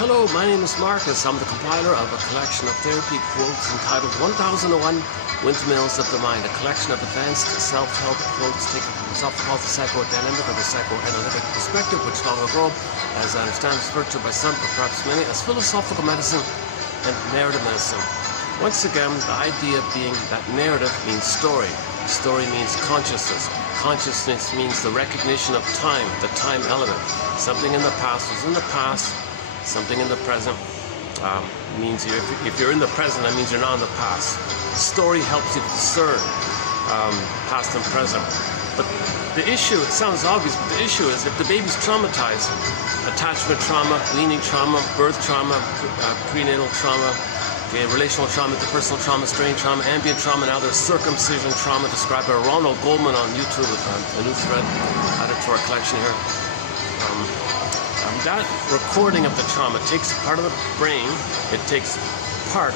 Hello, my name is Marcus. I'm the compiler of a collection of therapy quotes entitled 1001 Windmills of the Mind, a collection of advanced self-help quotes taken from self-help, the psychodynamic or the psychoanalytic perspective, which long ago, as I understand, is referred to by some, but perhaps many, as philosophical medicine and narrative medicine. Once again, the idea being that narrative means story. Story means consciousness. Consciousness means the recognition of time, the time element. Something in the past was in the past. Something in the present means if you're in the present, that means you're not in the past. Story helps you to discern past and present. But the issue, it sounds obvious, but the issue is if the baby's traumatized, attachment trauma, weaning trauma, birth trauma, prenatal trauma, relational trauma, interpersonal trauma, strain trauma, ambient trauma, now there's circumcision trauma described by Ronald Goldman on YouTube, a new thread added to our collection here. That recording of the trauma takes part of the brain. It takes part.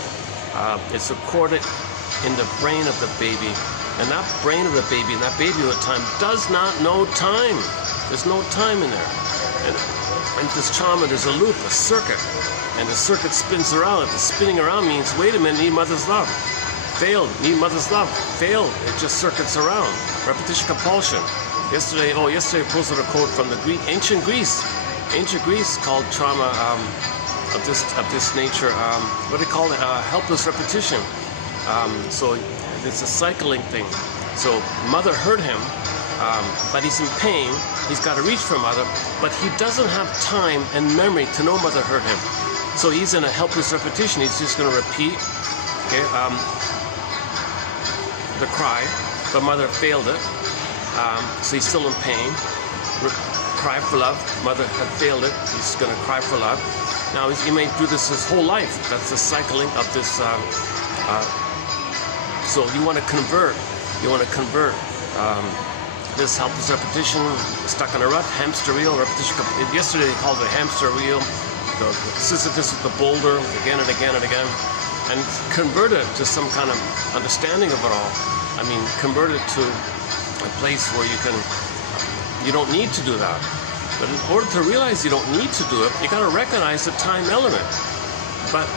It's recorded in the brain of the baby, and that brain of the baby and that baby at the time does not know time. There's no time in there. And this trauma, there's a loop, a circuit, and the circuit spins around. If it's spinning around means, wait a minute, need mother's love. Failed, need mother's love. Failed, it just circuits around. Repetition compulsion. Yesterday I posted a quote from the ancient Greece. Ancient Greece called trauma of this nature, what do they call it? Helpless repetition. So it's a cycling thing. So mother hurt him, but he's in pain. He's got to reach for mother, but he doesn't have time and memory to know mother hurt him. So he's in a helpless repetition. He's just going to repeat, okay, the cry, but mother failed it. So he's still in pain. Cry for love. Mother had failed it. He's going to cry for love. Now he may do this his whole life. That's the cycling of this. So you want to convert. You want to convert this helpless repetition, stuck in a rut, hamster wheel, repetition. Yesterday they called it a hamster wheel. The Sisyphus with the boulder again and again and again, and convert it to some kind of understanding of it all. I mean, convert it to a place where you don't need to do that. But in order to realize you don't need to do it, you got to recognize the time element. But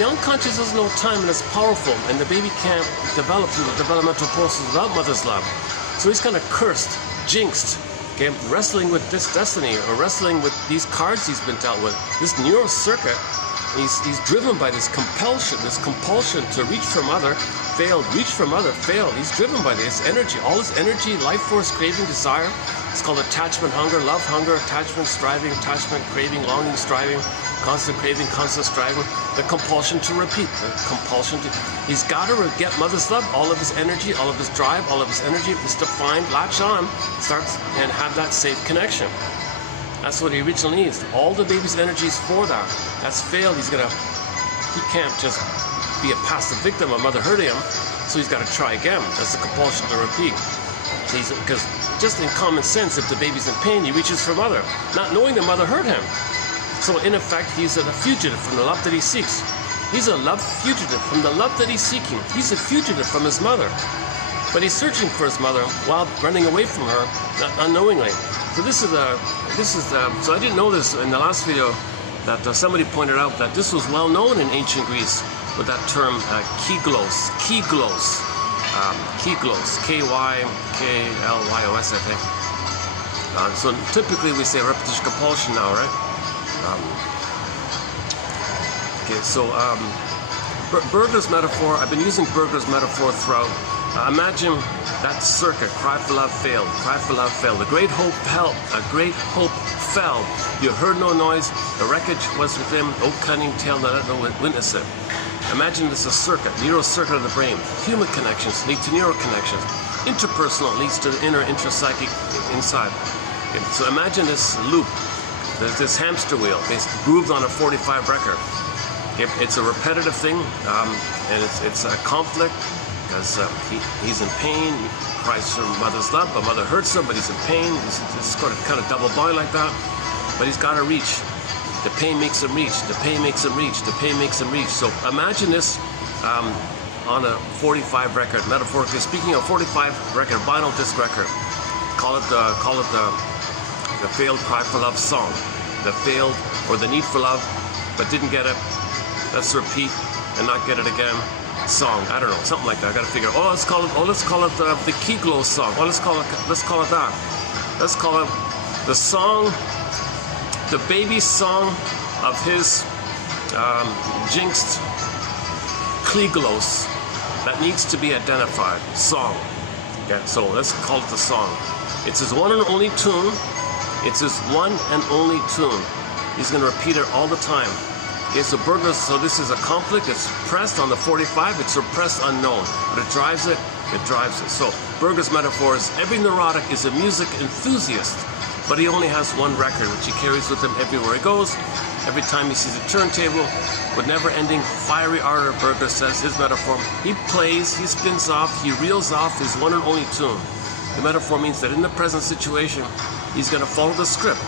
the unconscious has no time, and it's powerful, and the baby can't develop through the developmental process without mother's love. So he's kind of cursed, jinxed, okay, wrestling with this destiny, or wrestling with these cards he's been dealt with. This neural circuit, he's driven by this compulsion to reach for mother, failed, reach for mother, failed. He's driven by this energy, all this energy, life force, craving, desire. It's called attachment, hunger, love, hunger, attachment, striving, attachment, craving, longing, striving, constant craving, constant striving, the compulsion to repeat, the compulsion to, he's got to get mother's love, all of his energy, all of his drive, all of his energy is to find, latch on, starts and have that safe connection. That's what he originally needs. All the baby's energy is for that. That's failed. He can't just be a passive victim of mother hurting him, so he's got to try again. That's the compulsion to repeat. Because just in common sense, if the baby's in pain, he reaches for mother, not knowing that mother hurt him. So in effect, he's a fugitive from the love that he seeks. He's a love fugitive from the love that he's seeking. He's a fugitive from his mother. But he's searching for his mother while running away from her unknowingly. So so I didn't know this in the last video, that somebody pointed out that this was well known in ancient Greece with that term kyglos, K-Y-K-L-Y-O-S, I think. So typically we say repetition compulsion now, right? Okay, so Berger's metaphor, I've been using Berger's metaphor throughout. Imagine that circuit, cry for love failed, cry for love failed. A great hope fell, You heard no noise, the wreckage was within, oh cunning tale that I don't witness it. Imagine this a circuit, neural circuit of the brain. Human connections lead to neural connections. Interpersonal leads to the inner intrapsychic inside. Okay, so imagine this loop. There's this hamster wheel. It's grooved on a 45 record. Okay, it's a repetitive thing, and it's a conflict because he's in pain. He cries for mother's love, but mother hurts him, but he's in pain. It's kind of double bind like that. But he's got to reach. The pain makes him reach, the pain makes him reach, the pain makes him reach. So imagine this on a 45 record, metaphorically speaking, a 45 record, vinyl disc record. Call it the failed cry for love song. The failed, or the need for love, but didn't get it. Let's repeat and not get it again. Song, I don't know, something like that. I gotta figure. Oh, let's call it the key glow song. Oh, let's call it that. Let's call it the song, the baby song of his jinxed Kliglos that needs to be identified. Song. Okay, so let's call it the song. It's his one and only tune. It's his one and only tune. He's gonna repeat it all the time. Okay, so Burgers, so this is a conflict. It's pressed on the 45. It's repressed unknown, but it drives it. It drives it. So Burgers' metaphor is every neurotic is a music enthusiast, but he only has one record, which he carries with him everywhere he goes. Every time he sees a turntable with never-ending fiery ardor, Burgers says his metaphor. He plays, he spins off, he reels off his one and only tune. The metaphor means that in the present situation, he's going to follow the script.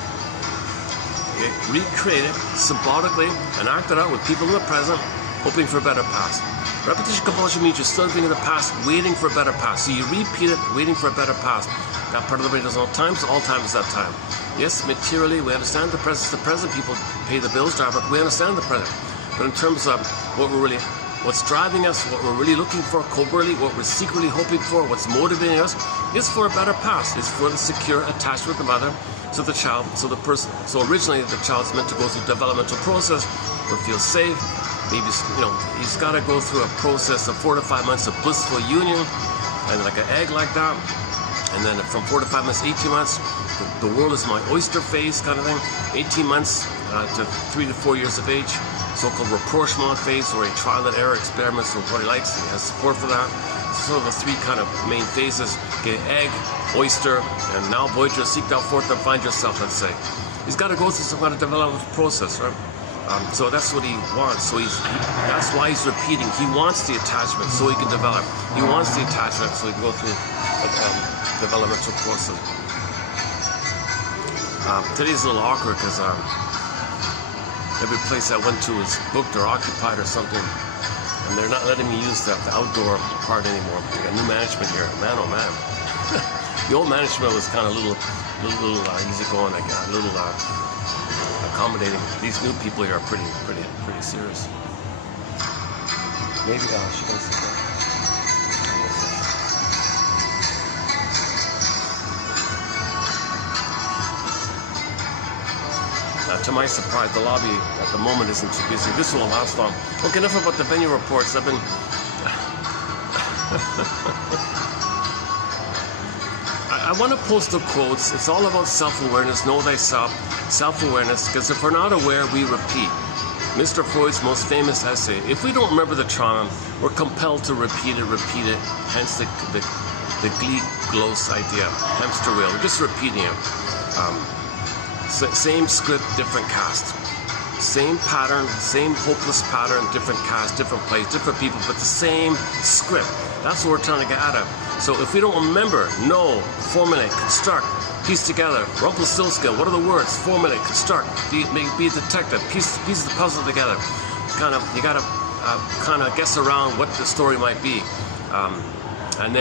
Recreate it symbolically and act it out with people in the present, hoping for a better past. Repetition compulsion means you're still living in the past, waiting for a better past. So you repeat it, waiting for a better past. That part of the brain does all time, so all time is that time. Yes, materially, we understand the present. The present, people pay the bills, drive up. We understand the present. But in terms of what's driving us, what we're really looking for covertly, what we're secretly hoping for, what's motivating us, is for a better past. It's for the secure attachment with the mother. So the child, so the person, so originally the child's meant to go through a developmental process where it feels safe. Maybe, he's got to go through a process of 4 to 5 months of blissful union, and like an egg like that. And then from 4 to 5 months, 18 months, the world is my oyster phase kind of thing. 18 months to 3 to 4 years of age, so-called rapprochement phase, where he trial and error experiments with what he likes. He has support for that. So the three kind of main phases: get egg, oyster, and now Voyager, seek thou forth and find yourself, let's say. He's got to go through some kind of development process, right? So that's what he wants. So that's why he's repeating. He wants the attachment so he can develop. He wants the attachment so he can go through a developmental process. Today's a little awkward because every place I went to is booked or occupied or something. And they're not letting me use the outdoor part anymore. We got new management here. Man, oh man. The old management was kind of a little easygoing, like a little accommodating. These new people here are pretty serious. Maybe she can see that. To my surprise, the lobby at the moment isn't too busy. This won't last long. Okay, enough about the venue reports. I've been... I want to post the quotes. It's all about self-awareness. Know thyself. Self-awareness. Because if we're not aware, we repeat. Mr. Freud's most famous essay. If we don't remember the trauma, we're compelled to repeat it. Hence the Kliglos idea. Hamster wheel. We're just repeating it. Same script, different cast. Same pattern, same hopeless pattern, different cast, different place, different people, but the same script. That's what we're trying to get at it. So if we don't remember, know, formulate, construct, piece together. Rumpelstiltskin, what are the words? Formulate, construct, be a detective, piece the puzzle together. You gotta kind of guess around what the story might be. And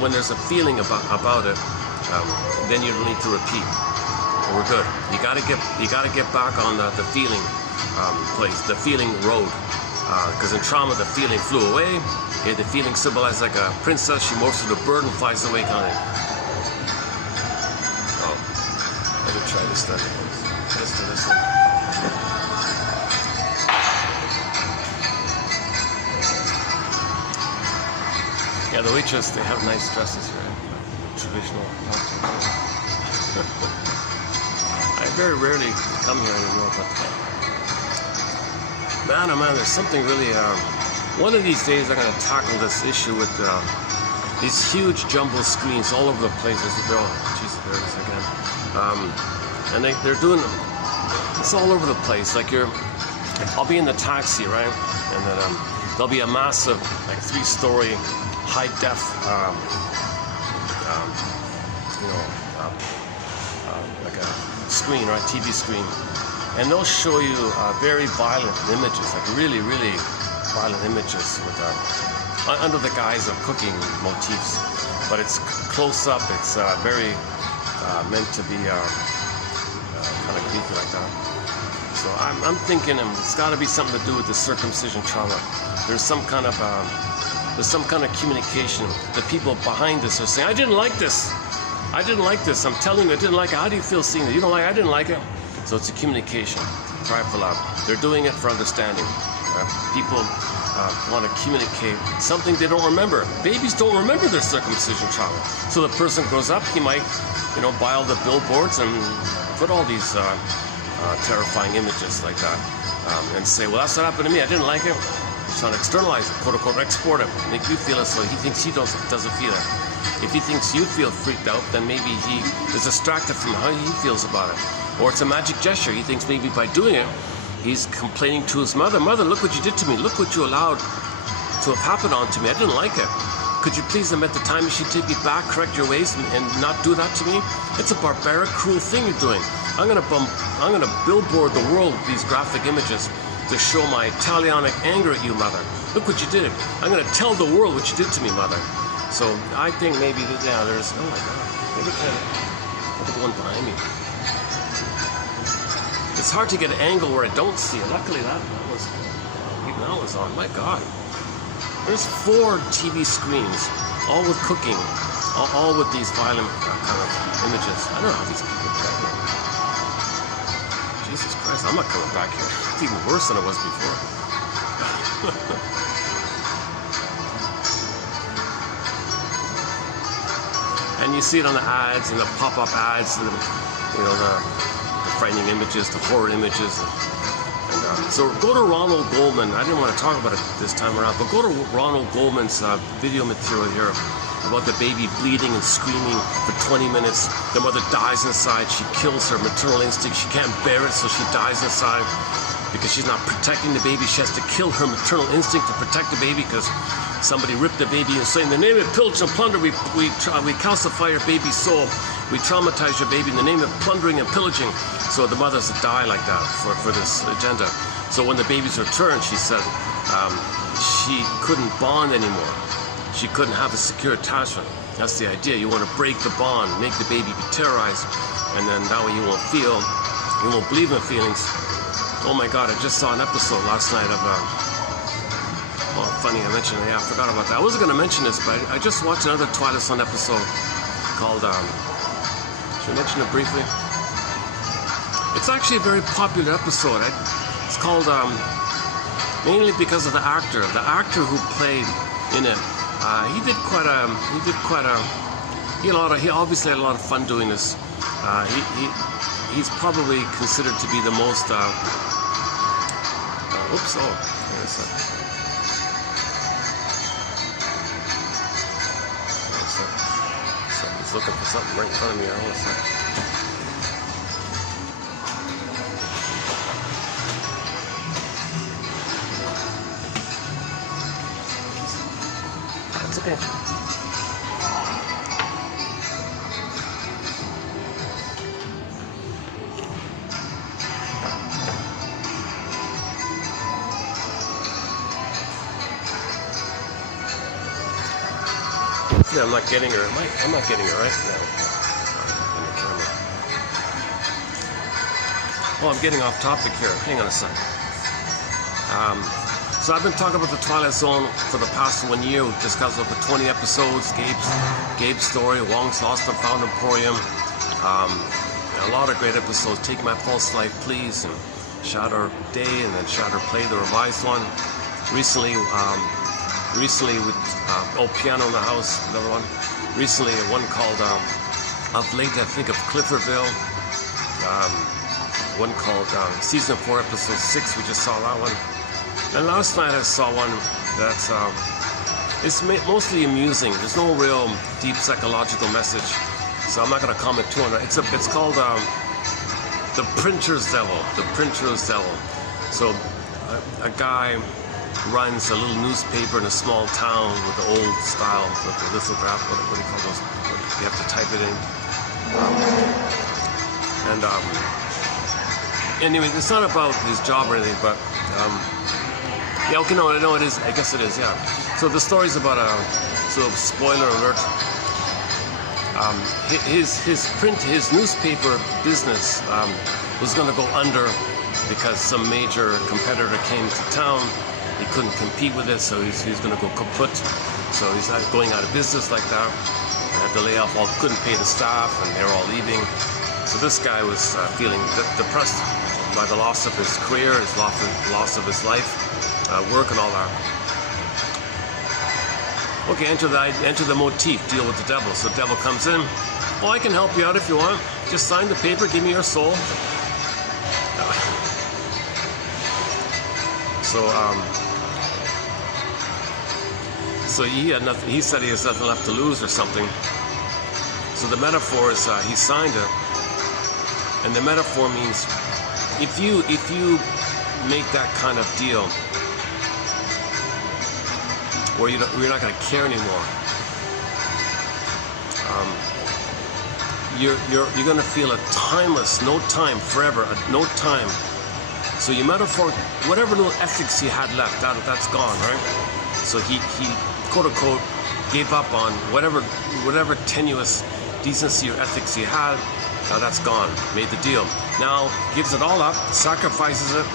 when there's a feeling about it, then you need to repeat. We're good. You gotta get back on the feeling place, the feeling road. Because in trauma, the feeling flew away. Okay, the feeling symbolized like a princess. She morphs to the bird and flies away, kind of. Oh, let me try this then. This thing. Yeah, the waitress, they have nice dresses here. Traditional. I very rarely come here anymore, but man, oh man, there's something really. One of these days, I'm going to tackle this issue with these huge jumbo screens all over the place. They're all, Jesus, there it is again. And they're doing them. It's all over the place. Like I'll be in the taxi, right, and then there'll be a massive, like 3-story, high-def, like a screen, right, TV screen, and they'll show you very violent images, like really, really violent images with under the guise of cooking motifs, but it's close up. It's very meant to be kind of creepy like that. So So I'm thinking it's got to be something to do with the circumcision trauma. There's some kind of communication. The people behind this are saying, I didn't like this. I didn't like this. I'm telling you, I didn't like it. How do you feel seeing it? You don't like it? I didn't like it. So it's a communication. Prideful love. They're doing it for understanding. People want to communicate something they don't remember. Babies don't remember their circumcision trauma. So the person grows up, he might, buy all the billboards and put all these terrifying images like that, and say, well, that's what happened to me. I didn't like it. He's trying to externalize it, quote unquote, export it, make you feel it so he thinks he doesn't feel it. If he thinks you feel freaked out, then maybe he is distracted from how he feels about it. Or it's a magic gesture. He thinks maybe by doing it, he's complaining to his mother, Mother, look what you did to me. Look what you allowed to have happened onto me. I didn't like it. Could you please, at the time, you should take it back, correct your ways, and not do that to me? It's a barbaric, cruel thing you're doing. I'm gonna billboard the world with these graphic images to show my Italianic anger at you, Mother. Look what you did. I'm gonna tell the world what you did to me, Mother. So I think maybe there's, oh my God, maybe look at the one behind me. It's hard to get an angle where I don't see it. Luckily that was on. My God. There's 4 TV screens, all with cooking, all with these violent kind of images. I don't know how these people get here. Jesus Christ, I'm not coming back here. It's even worse than it was before. And you see it on the ads, and the pop-up ads, and the frightening images, the horror images. So go to Ronald Goldman. I didn't want to talk about it this time around, but go to Ronald Goldman's video material here about the baby bleeding and screaming for 20 minutes. The mother dies inside. She kills her maternal instinct. She can't bear it, so she dies inside because she's not protecting the baby. She has to kill her maternal instinct to protect the baby because somebody ripped the baby and saying, in the name of pillage and plunder, we calcify your baby's soul. We traumatize your baby in the name of plundering and pillaging. So the mothers die like that for this agenda. So when the babies returned, she said she couldn't bond anymore. She couldn't have a secure attachment. That's the idea. You want to break the bond, make the baby be terrorized, and then that way you won't believe in feelings. Oh my God, I just saw an episode last night of well, funny I mentioned it. Yeah, I forgot about that. I wasn't going to mention this, but I just watched another Twilight Zone episode called, should I mention it briefly? It's actually a very popular episode. It's called, mainly because of the actor. The actor who played in it, he obviously had a lot of fun doing this. He's probably considered to be the most, He's looking for something right in front of me. I don't know. It's okay. I'm not getting her. I'm not getting her right now. Oh, I'm getting off topic here. Hang on a second. So I've been talking about the Twilight Zone for the past 1 year. We've discussed over 20 episodes. Gabe's story, Wong's Lost and Found Emporium. A lot of great episodes. Take My False Life, Please, and Shatter Day, and then Shatter Play, the revised one. Recently with Piano in the House, another one. Recently, one called Of Late, I think, of Cliffordville. One called Season 4, Episode 6, we just saw that one. And last night I saw one that's it's mostly amusing. There's no real deep psychological message, so I'm not going to comment too on it. It's called The Printer's Devil. The Printer's Devil. So a guy runs a little newspaper in a small town with the old style, with the lithograph, what do you call those? You have to type it in. Anyway, it's not about his job or anything, but yeah, okay, no, it is. I guess it is, yeah. So the story's about so spoiler alert. His newspaper business was going to go under because some major competitor came to town. He couldn't compete with it, so he's going to go kaput. So he's going out of business like that. Had to lay off all, couldn't pay the staff, and they were all leaving. So this guy was feeling depressed by the loss of his career, his loss of his life, work and all that. Okay, enter the motif, deal with the devil. So the devil comes in. Well, I can help you out if you want. Just sign the paper, give me your soul. So he had nothing. He said he has nothing left to lose or something. So the metaphor is he signed it, and the metaphor means if you make that kind of deal where you're not going to care anymore, you're going to feel a timeless, no time, forever, no time. So your metaphor, whatever little ethics he had left, that's gone, right? So he quote unquote gave up on whatever tenuous decency or ethics he had. That's gone. Made the deal. Now gives it all up, sacrifices it.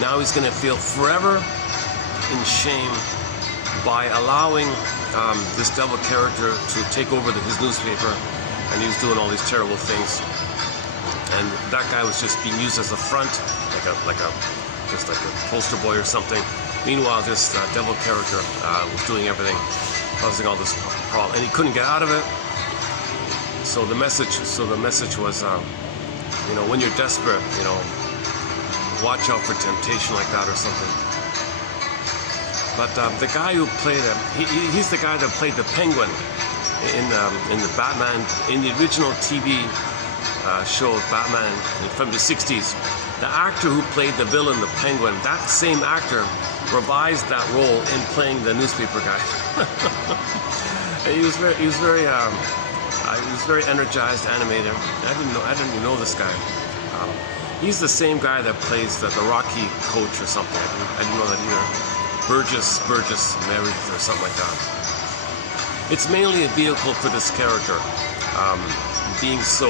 Now he's going to feel forever in shame by allowing this devil character to take over his newspaper, and he was doing all these terrible things. And that guy was just being used as a front, like a poster boy or something. Meanwhile, this devil character was doing everything, causing all this problem, and he couldn't get out of it. So the message was, when you're desperate, watch out for temptation like that or something. But the guy who played he's the guy that played the Penguin in the Batman, in the original TV show of Batman from the 60s. The actor who played the villain, the Penguin, that same actor revised that role in playing the newspaper guy. He was very energized, animated. I didn't even know this guy. He's the same guy that plays the Rocky coach or something. I didn't know that either. Burgess Meredith or something like that. It's mainly a vehicle for this character, being so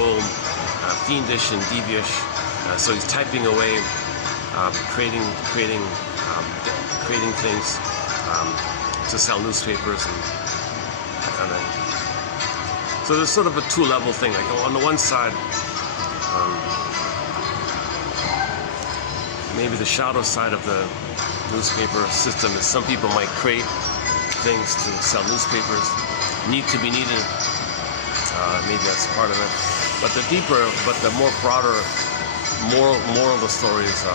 fiendish and devious. So he's typing away, creating things to sell newspapers and that kind of. So there's sort of a two-level thing. Like on the one side, maybe the shadow side of the newspaper system is some people might create things to sell newspapers, need to be needed. Maybe that's part of it. But the more broader moral of the story is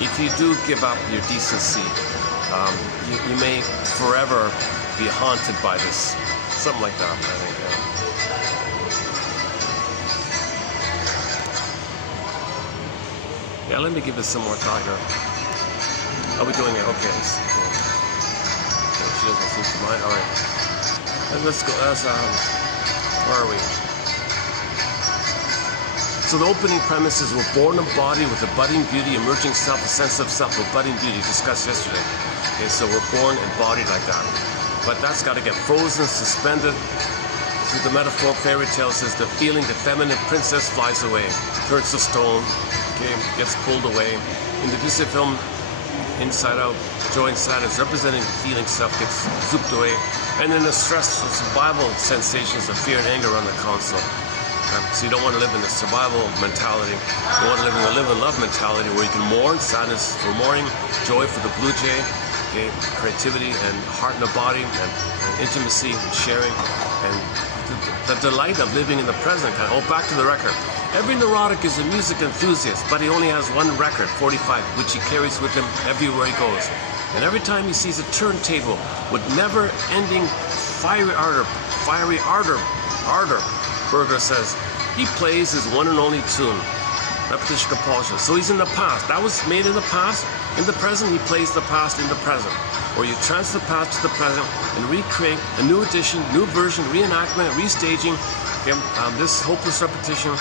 if you do give up your decency, you may forever be haunted by this. Something like that, I think. Yeah, let me give this some more thought here. Are we doing it? Okay. She doesn't seem to mind. All right. Let's go. Where are we? So the opening premises were born of body with a budding beauty, emerging self, a sense of self with budding beauty, discussed yesterday. Okay, so we're born embodied like that. But that's got to get frozen, suspended. Through the metaphor, fairy tale says the feeling the feminine princess flies away, turns to stone, okay, gets pulled away. In the Disney film Inside Out, joy and sadness representing the feeling self gets zooped away. And then the stress of survival sensations of fear and anger on the console. So you don't want to live in the survival mentality. You want to live in the live and love mentality where you can mourn sadness for mourning, joy for the blue jay, okay, creativity and heart in the body, and intimacy and sharing, and the delight of living in the present. Oh, back to the record. Every neurotic is a music enthusiast, but he only has one record, 45, which he carries with him everywhere he goes. And every time he sees a turntable with never-ending fiery ardor, Berger says, he plays his one and only tune, repetition compulsion. So he's in the past. That was made in the past. In the present, he plays the past in the present. Or you transfer the past to the present and recreate a new edition, new version, reenactment, restaging, this hopeless repetition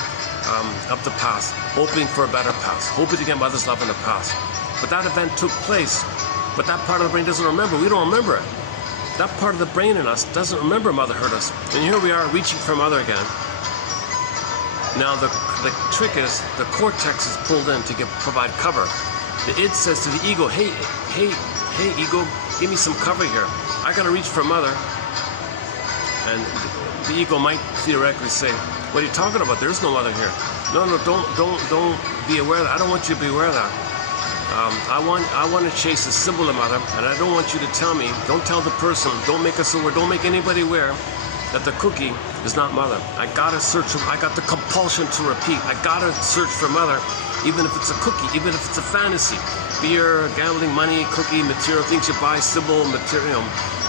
of the past, hoping for a better past, hoping to get mother's love in the past. But that event took place, but that part of the brain doesn't remember. We don't remember it. That part of the brain in us doesn't remember mother hurt us. And here we are reaching for mother again. Now the trick is the cortex is pulled in to provide cover. The id says to the ego, hey ego, give me some cover here. I gotta reach for mother. And the ego might theoretically say, what are you talking about? There's no mother here. No, don't be aware of that. I don't want you to be aware of that. I want to chase a symbol of mother, and I don't want you to tell me, don't tell the person, don't make us aware, don't make anybody aware that the cookie is not mother. I gotta search, I got the compulsion to repeat. I gotta search for mother, even if it's a cookie, even if it's a fantasy. Beer, gambling, money, cookie, material, things you buy, symbol, material,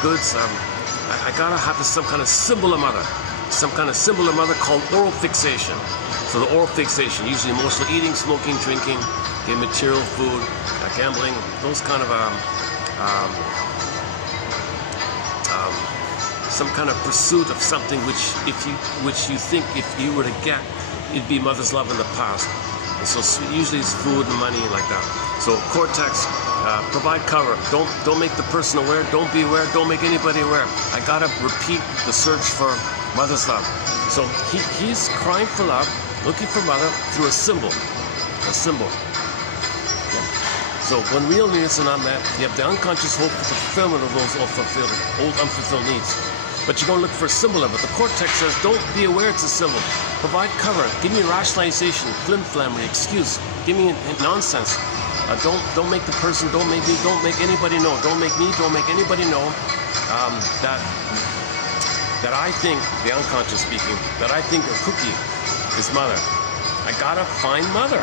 goods. I gotta have some kind of symbol of mother. Some kind of symbol of mother called oral fixation. So the oral fixation, usually emotional eating, smoking, drinking, material, food, gambling, those kind of some kind of pursuit of something which you think if you were to get, it'd be mother's love in the past. And so usually it's food and money like that. So cortex, provide cover. Don't make the person aware. Don't be aware. Don't make anybody aware. I gotta repeat the search for mother's love. So he's crying for love, looking for mother through a symbol. A symbol. Okay. So when real needs are not met, you have the unconscious hope for the fulfillment of those old unfulfilled needs. But you're going to look for a symbol of it. The cortex says, don't be aware it's a symbol. Provide cover. Give me rationalization, flim-flammery, excuse. Give me nonsense. Don't make the person, don't make me, don't make anybody know. Don't make me, don't make anybody know that I think, the unconscious speaking, that I think a cookie is mother. I gotta find mother.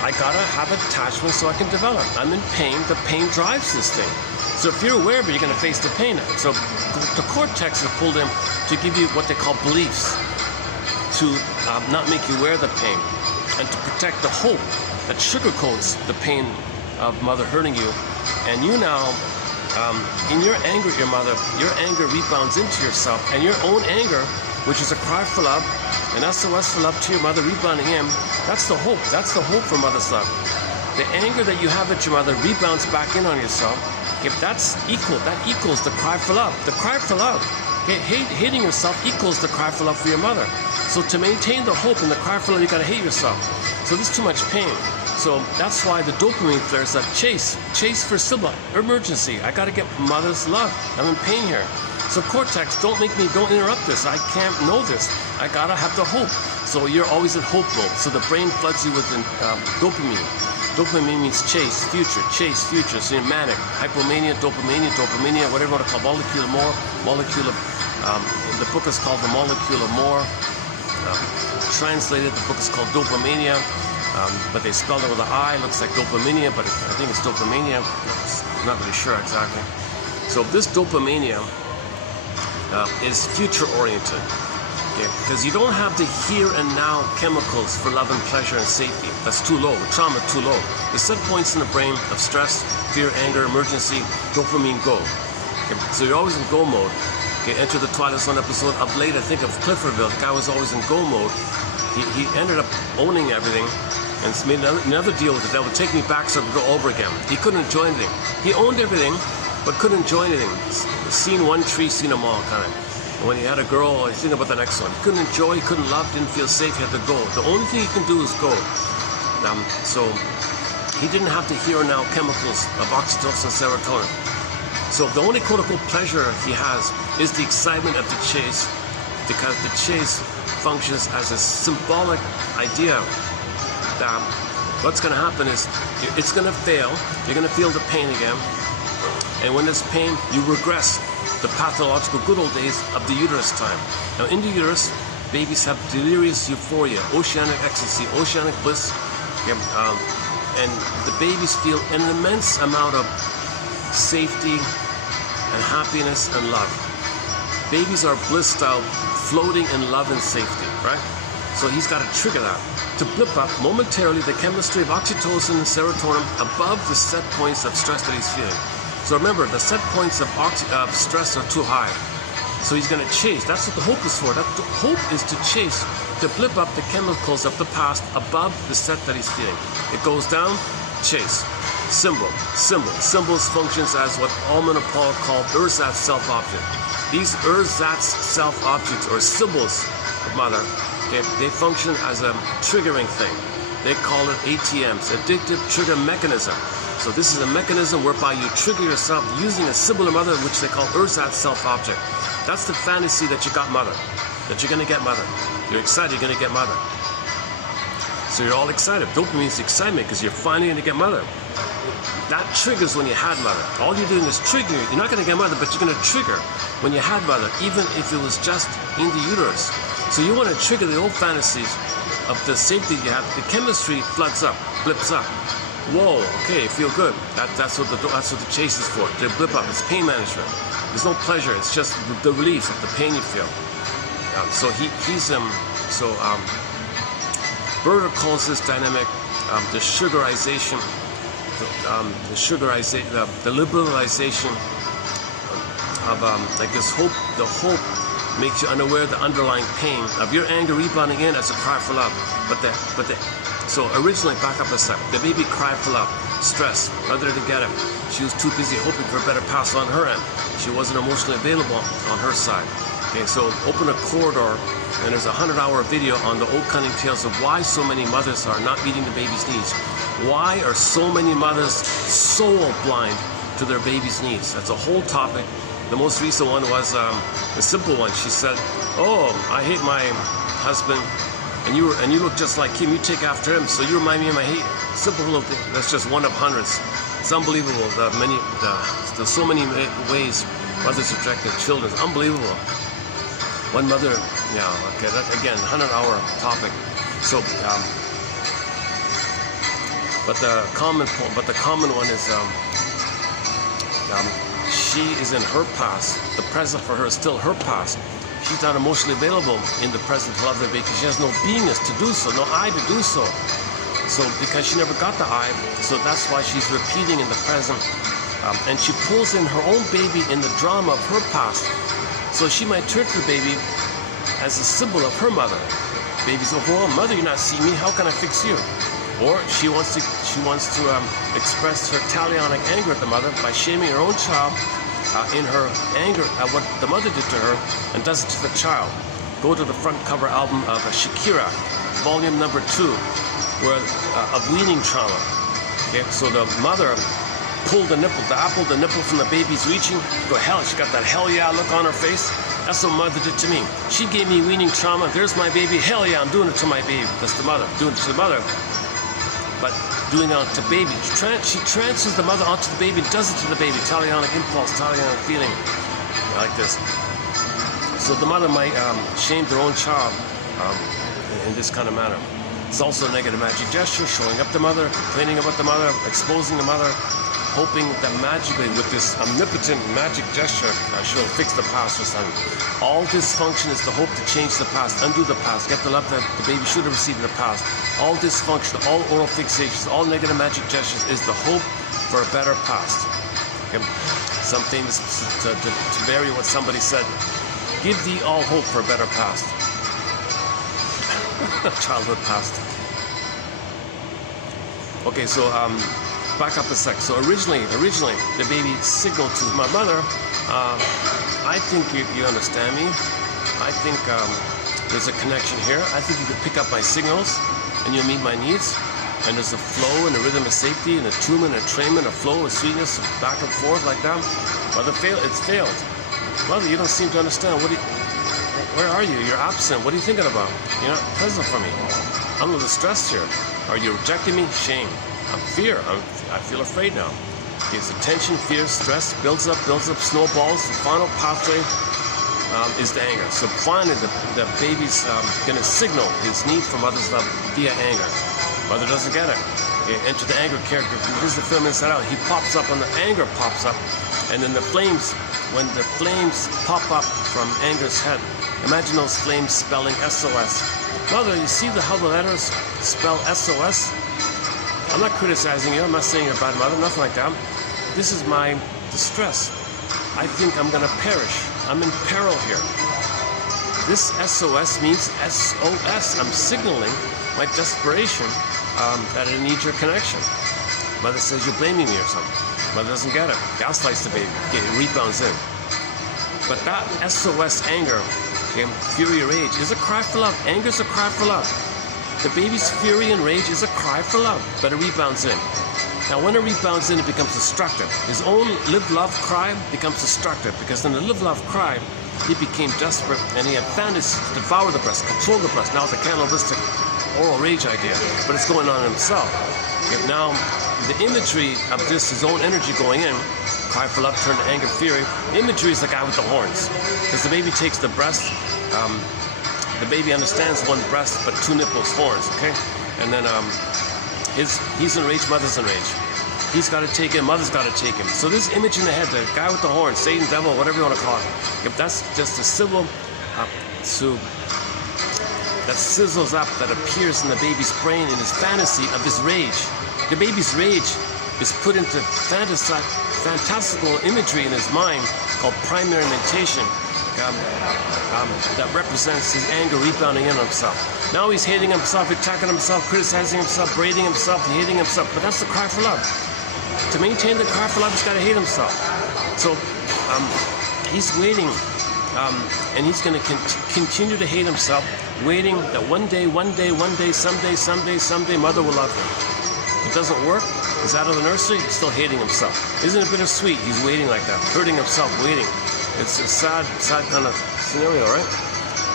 I gotta have attachment so I can develop. I'm in pain. The pain drives this thing. So if you're aware of it, you're going to face the pain of it. So the cortex is pulled in to give you what they call beliefs, to not make you aware of the pain, and to protect the hope that sugarcoats the pain of mother hurting you. And you now, in your anger at your mother, your anger rebounds into yourself, and your own anger, which is a cry for love, an SOS for love to your mother, rebounding in, that's the hope. That's the hope for mother's love. The anger that you have at your mother rebounds back in on yourself. If that's equal, that equals the cry for love. The cry for love, hating yourself equals the cry for love for your mother. So to maintain the hope and the cry for love, you gotta hate yourself. So there's too much pain. So that's why the dopamine flares up. Chase for symbol, emergency. I gotta get mother's love. I'm in pain here. So cortex, don't interrupt this. I can't know this. I gotta have the hope. So you're always in hope mode. So the brain floods you with dopamine. Dopamine means chase, future. So you're manic, hypomania, dopamania, whatever you want to call molecule of more, molecule of, the book is called The Molecule of More. Translated, the book is called Dopamania, but they spelled it with an I, looks like dopamania, but I think it's dopamania. I'm not really sure exactly. So this dopamania is future oriented. Okay, because you don't have the here and now chemicals for love and pleasure and safety. That's too low. Trauma too low. The set points in the brain of stress, fear, anger, emergency, dopamine, go. Okay, so you're always in go mode. Okay, enter the Twilight Zone episode up late. I think of Cliffordville. The guy was always in go mode. He ended up owning everything and made another deal with the devil. Take me back so I could go over again. He couldn't enjoy anything. He owned everything, but couldn't enjoy anything. Seen one tree, seen them all, kind of. When he had a girl, he's thinking about the next one. He couldn't enjoy, he couldn't love, didn't feel safe, he had to go. The only thing he can do is go. So he didn't have the here and now chemicals of oxytocin and serotonin. So the only quote-unquote pleasure he has is the excitement of the chase, because the chase functions as a symbolic idea that what's going to happen is it's going to fail, you're going to feel the pain again, and when there's pain, you regress the pathological good old days of the uterus time. Now in the uterus, babies have delirious euphoria, oceanic ecstasy, oceanic bliss, and the babies feel an immense amount of safety and happiness and love. Babies are bliss style, floating in love and safety, right? So he's got to trigger that to blip up momentarily the chemistry of oxytocin and serotonin above the set points of stress that he's feeling. So remember, the set points of stress are too high. So he's going to chase. That's what the hope is for. The hope is to chase, to blip up the chemicals of the past above the set that he's feeling. It goes down, chase. Symbol. Symbols functions as what Alman and Paul call ersatz self-object. These ersatz self-objects, or symbols of mother, They function as a triggering thing. They call it ATMs, addictive trigger mechanism. So this is a mechanism whereby you trigger yourself using a symbol of mother, which they call ersatz self-object. That's the fantasy that you got mother, that you're going to get mother. You're excited you're going to get mother. So you're all excited. Dopamine is excitement because you're finally going to get mother. That triggers when you had mother. All you're doing is triggering. You're not going to get mother, but you're going to trigger when you had mother, even if it was just in the uterus. So you want to trigger the old fantasies of the safety you have. The chemistry floods up, blips up. Whoa, okay, feel good. That's what the chase is for. They blip up. It's pain management. There's no pleasure. It's just the relief of the pain you feel. Berger calls this dynamic the sugarization, the liberalization of like this hope. The hope makes you unaware of the underlying pain of your anger rebounding in as a cry for love. So originally, back up a sec, the baby cried for love, stress, mother didn't get it. She was too busy hoping for a better pass on her end. She wasn't emotionally available on her side. Okay, so open a corridor, and there's a 100-hour video on the old cunning tales of why so many mothers are not meeting the baby's needs. Why are so many mothers so blind to their baby's needs? That's a whole topic. The most recent one was a simple one. She said, "Oh, I hate my husband, and you look just like him. You take after him, so you remind me of my hate." Simple little thing. That's just one of hundreds. It's unbelievable. There's so many ways mothers reject their children. It's unbelievable. One mother, that again, 100-hour topic. So, but the common one is she is in her past. The present for her is still her past. She's not emotionally available in the present to love the baby because she has no beingness to do so, no I to do so. So because she never got the I, so that's why she's repeating in the present. And she pulls in her own baby in the drama of her past. So she might turn to the baby as a symbol of her mother. Baby's overwhelmed. Mother, you're not seeing me. How can I fix you? Or she wants to express her talionic anger at the mother by shaming her own child in her anger at what the mother did to her, and does it to the child. Go to the front cover album of Shakira, volume number 2, where of weaning trauma. Okay, so the mother pulled the nipple from the baby's reaching. Go hell, she got that hell yeah look on her face. That's what mother did to me. She gave me weaning trauma. There's my baby. Hell yeah, I'm doing it to my baby. That's the mother doing it to the mother. But doing it to baby. She transfers the mother onto the baby, does it to the baby. Talionic impulse, talionic feeling, like this. So the mother might shame their own child in this kind of manner. It's also a negative magic gesture, showing up the mother, complaining about the mother, exposing the mother, hoping that magically with this omnipotent magic gesture, she'll fix the past or something. All dysfunction is the hope to change the past, undo the past, get the love that the baby should have received in the past. All dysfunction, all oral fixations, all negative magic gestures is the hope for a better past. Okay? Some famous, to vary what somebody said, give thee all hope for a better past. Childhood past. Okay, so back up a sec. So originally, the baby signaled to my mother, I think you understand me. I think there's a connection here. I think you can pick up my signals and you'll meet my needs. And there's a flow and a rhythm of safety and attunement and entrainment, a flow of sweetness, back and forth like that. Mother, it's failed. Mother, you don't seem to understand. Where are you? You're absent. What are you thinking about? You're not present for me. I'm a little stressed here. Are you rejecting me? Shame. I'm fear. I feel afraid now. It's the tension, fear, stress builds up, snowballs. The final pathway is the anger. So finally, the baby's going to signal his need for mother's love via anger. Mother doesn't get it. Okay, enter the anger character. If you visit the film Inside Out, he pops up and the anger pops up. And then the flames, when the flames pop up from anger's head, imagine those flames spelling SOS. Mother, you see how the letters spell SOS? I'm not criticizing you. I'm not saying you're a bad mother. Nothing like that. This is my distress. I think I'm going to perish. I'm in peril here. This SOS means SOS. I'm signaling my desperation that I need your connection. Mother says you're blaming me or something. Mother doesn't get it. Gaslights the baby. It rebounds in. But that SOS anger Okay? Fury or rage is a cry for love. Anger is a cry for love. The baby's fury and rage is a cry for love, but it rebounds in. Now, when it rebounds in, it becomes destructive. His own live-love cry becomes destructive, because in the live-love cry, he became desperate, and he had fantasies to devour the breast, control the breast. Now it's a cannibalistic oral rage idea, but it's going on in himself. Okay, now, the imagery of this, his own energy going in, cry for love turned to anger, fury. Imagery is the guy with the horns, because the baby takes the breast. The baby understands one breast, but two nipples, horns. Okay, and then he's enraged, mother's enraged. He's got to take him, mother's got to take him. So this image in the head, the guy with the horns, Satan, devil, whatever you want to call it, if that's just a symbol that sizzles up, that appears in the baby's brain in his fantasy of his rage. The baby's rage is put into fantastical imagery in his mind called primary mentation, that represents his anger rebounding in himself. Now he's hating himself, attacking himself, criticizing himself, berating himself, and hating himself. But that's the cry for love. To maintain the cry for love, he's got to hate himself. So he's waiting, and he's going to continue to hate himself, waiting that one day, someday, mother will love him. It doesn't work. He's out of the nursery, he's still hating himself. Isn't it bittersweet? He's waiting like that, hurting himself, waiting. It's a sad kind of scenario, right?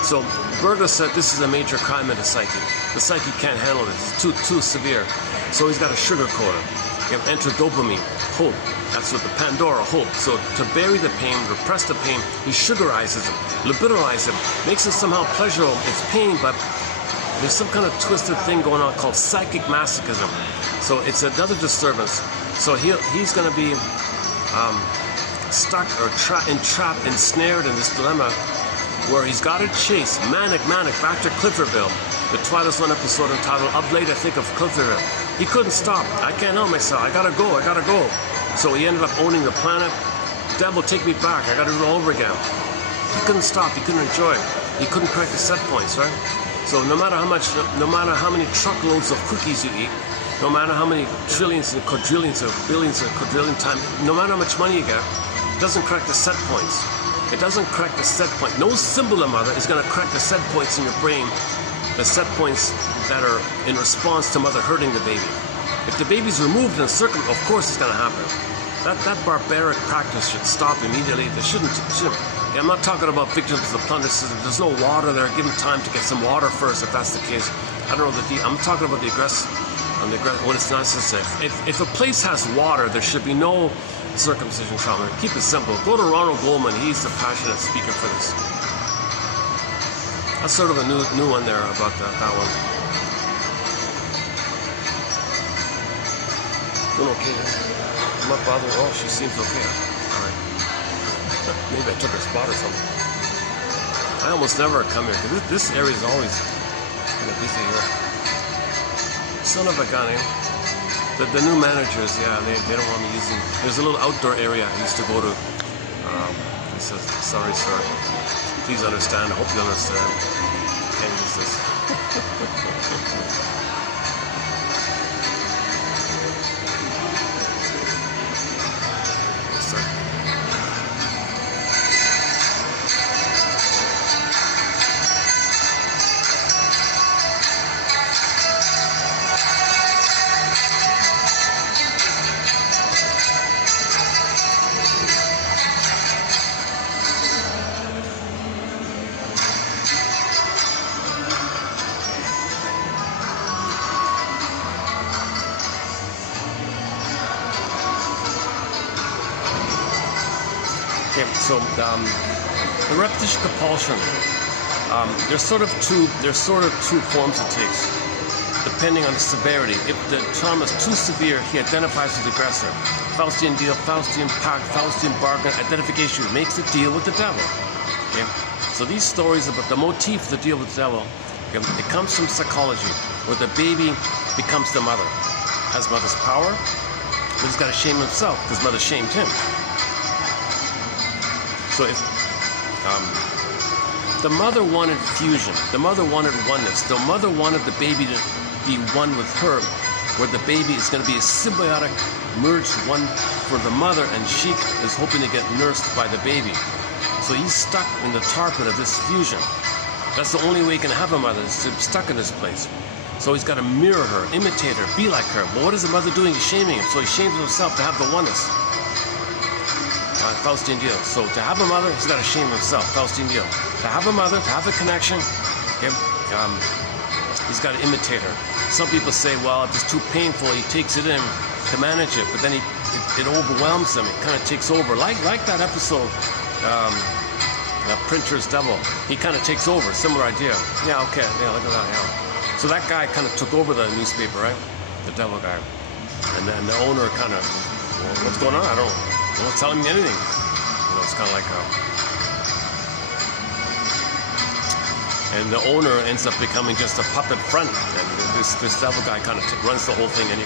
So Berger said this is a major crime in the psyche. The psyche can't handle this. It's too severe. So he's got to sugarcoat it. You have enter dopamine, hope. That's what the Pandora, hope. So to bury the pain, repress the pain, he sugarizes it, liberalizes it, makes it somehow pleasurable. It's pain, but there's some kind of twisted thing going on called psychic masochism. So it's another disturbance. So he's going to be stuck or entrapped, ensnared in this dilemma where he's got to chase manic, back to Cliffordville. The Twilight Zone episode entitled Up Late I Think of Cliffordville. He couldn't stop. I can't help myself. I gotta go. So he ended up owning the planet. Devil, take me back. I gotta do it all over again. He couldn't stop. He couldn't enjoy it. He couldn't correct the set points, right? So no matter how many truckloads of cookies you eat, no matter how many trillions and quadrillions or billions and quadrillion times, no matter how much money you get, it doesn't correct the set points. It doesn't correct the set point. No symbol of mother is going to correct the set points in your brain, the set points that are in response to mother hurting the baby. If the baby's removed in a circle, of course it's going to happen. That barbaric practice should stop immediately. They shouldn't. I'm not talking about victims of the plunder system. There's no water there. Give them time to get some water first, if that's the case. I don't know I'm talking about the aggressive, when it's narcissistic. If a place has water, there should be no circumcision trauma. Keep it simple. Go to Ronald Goldman. He's the passionate speaker for this. That's sort of a new one there about that one. Doing okay. I'm not bothering. Oh, she seems okay. All right. Maybe I took her spot or something. I almost never come here because this area is always kind of busy here. Son of a gun, eh? The new managers, yeah, they don't want me using. There's a little outdoor area I used to go to. He says, sorry, sir. Please understand. I hope you understand. Can't use this. Yes, sir. So the repetition compulsion, there's sort of two forms it takes, depending on the severity. If the trauma is too severe, he identifies with the aggressor. Faustian deal, Faustian pact, Faustian bargain, identification makes the deal with the devil. Okay? So these stories about the motif of the deal with the devil, okay, it comes from psychology, where the baby becomes the mother, has mother's power, but he's got to shame himself because mother shamed him. So if the mother wanted fusion, the mother wanted oneness, the mother wanted the baby to be one with her, where the baby is going to be a symbiotic, merged one for the mother, and she is hoping to get nursed by the baby. So he's stuck in the tar pit of this fusion. That's the only way he can have a mother, is to be stuck in this place. So he's got to mirror her, imitate her, be like her. But what is the mother doing? He's shaming him. So he shames himself to have the oneness. Faustian deal. So to have a mother, he's got to shame himself. Faustian deal. To have a mother, to have the connection, okay, he's got to imitate her. Some people say, well, if it's too painful, he takes it in to manage it, but then it overwhelms him. It kind of takes over. Like that episode, Printer's Devil. He kind of takes over. Similar idea. Yeah, okay. Yeah, look at that. Yeah. So that guy kind of took over the newspaper, right? The devil guy. And then the owner kind of, well, what's going on? I don't know. No one's telling me anything. You know, it's kind of like and the owner ends up becoming just a puppet front, and this devil guy kind of runs the whole thing, and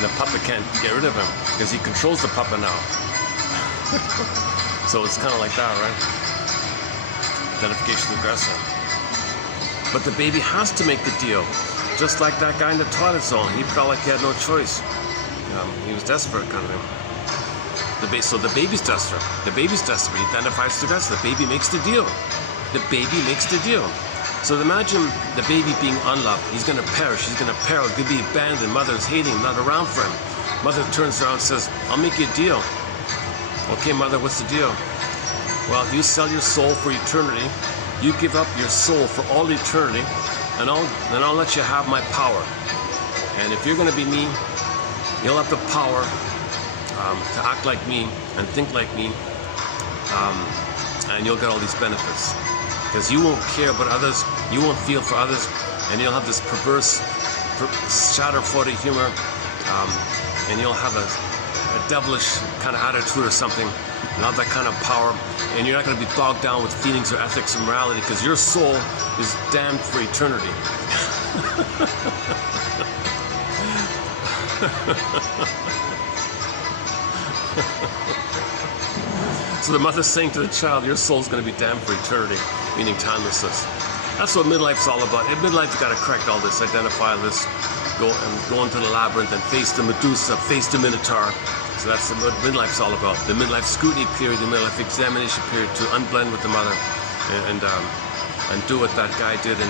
the puppet can't get rid of him because he controls the puppet now. So it's kind of like that, right? Identification aggressor. But the baby has to make the deal, just like that guy in the toilet zone. He felt like he had no choice. He was desperate, kind of thing. So the baby's desperate. The baby's desperate. He identifies the aggressor. The baby makes the deal. The baby makes the deal. So imagine the baby being unloved. He's going to perish. He's going to peril. He'll be abandoned. Mother's hating him, not around for him. Mother turns around and says, I'll make you a deal. Okay, mother, what's the deal? Well, you sell your soul for eternity. You give up your soul for all eternity, and I'll let you have my power. And if you're going to be me, you'll have the power to act like me and think like me, and you'll get all these benefits. Because you won't care about others, you won't feel for others, and you'll have this perverse, shatter-footed humor, and you'll have a devilish kind of attitude or something, and have that kind of power, and you're not going to be bogged down with feelings or ethics or morality, because your soul is damned for eternity. So the mother's saying to the child, your soul's going to be damned for eternity, meaning timelessness. That's what midlife's all about. In midlife, you got to correct all this, identify this, go into the labyrinth and face the Medusa, face the Minotaur. So that's what midlife's all about. The midlife scrutiny period, the midlife examination period, to unblend with the mother and do what that guy did in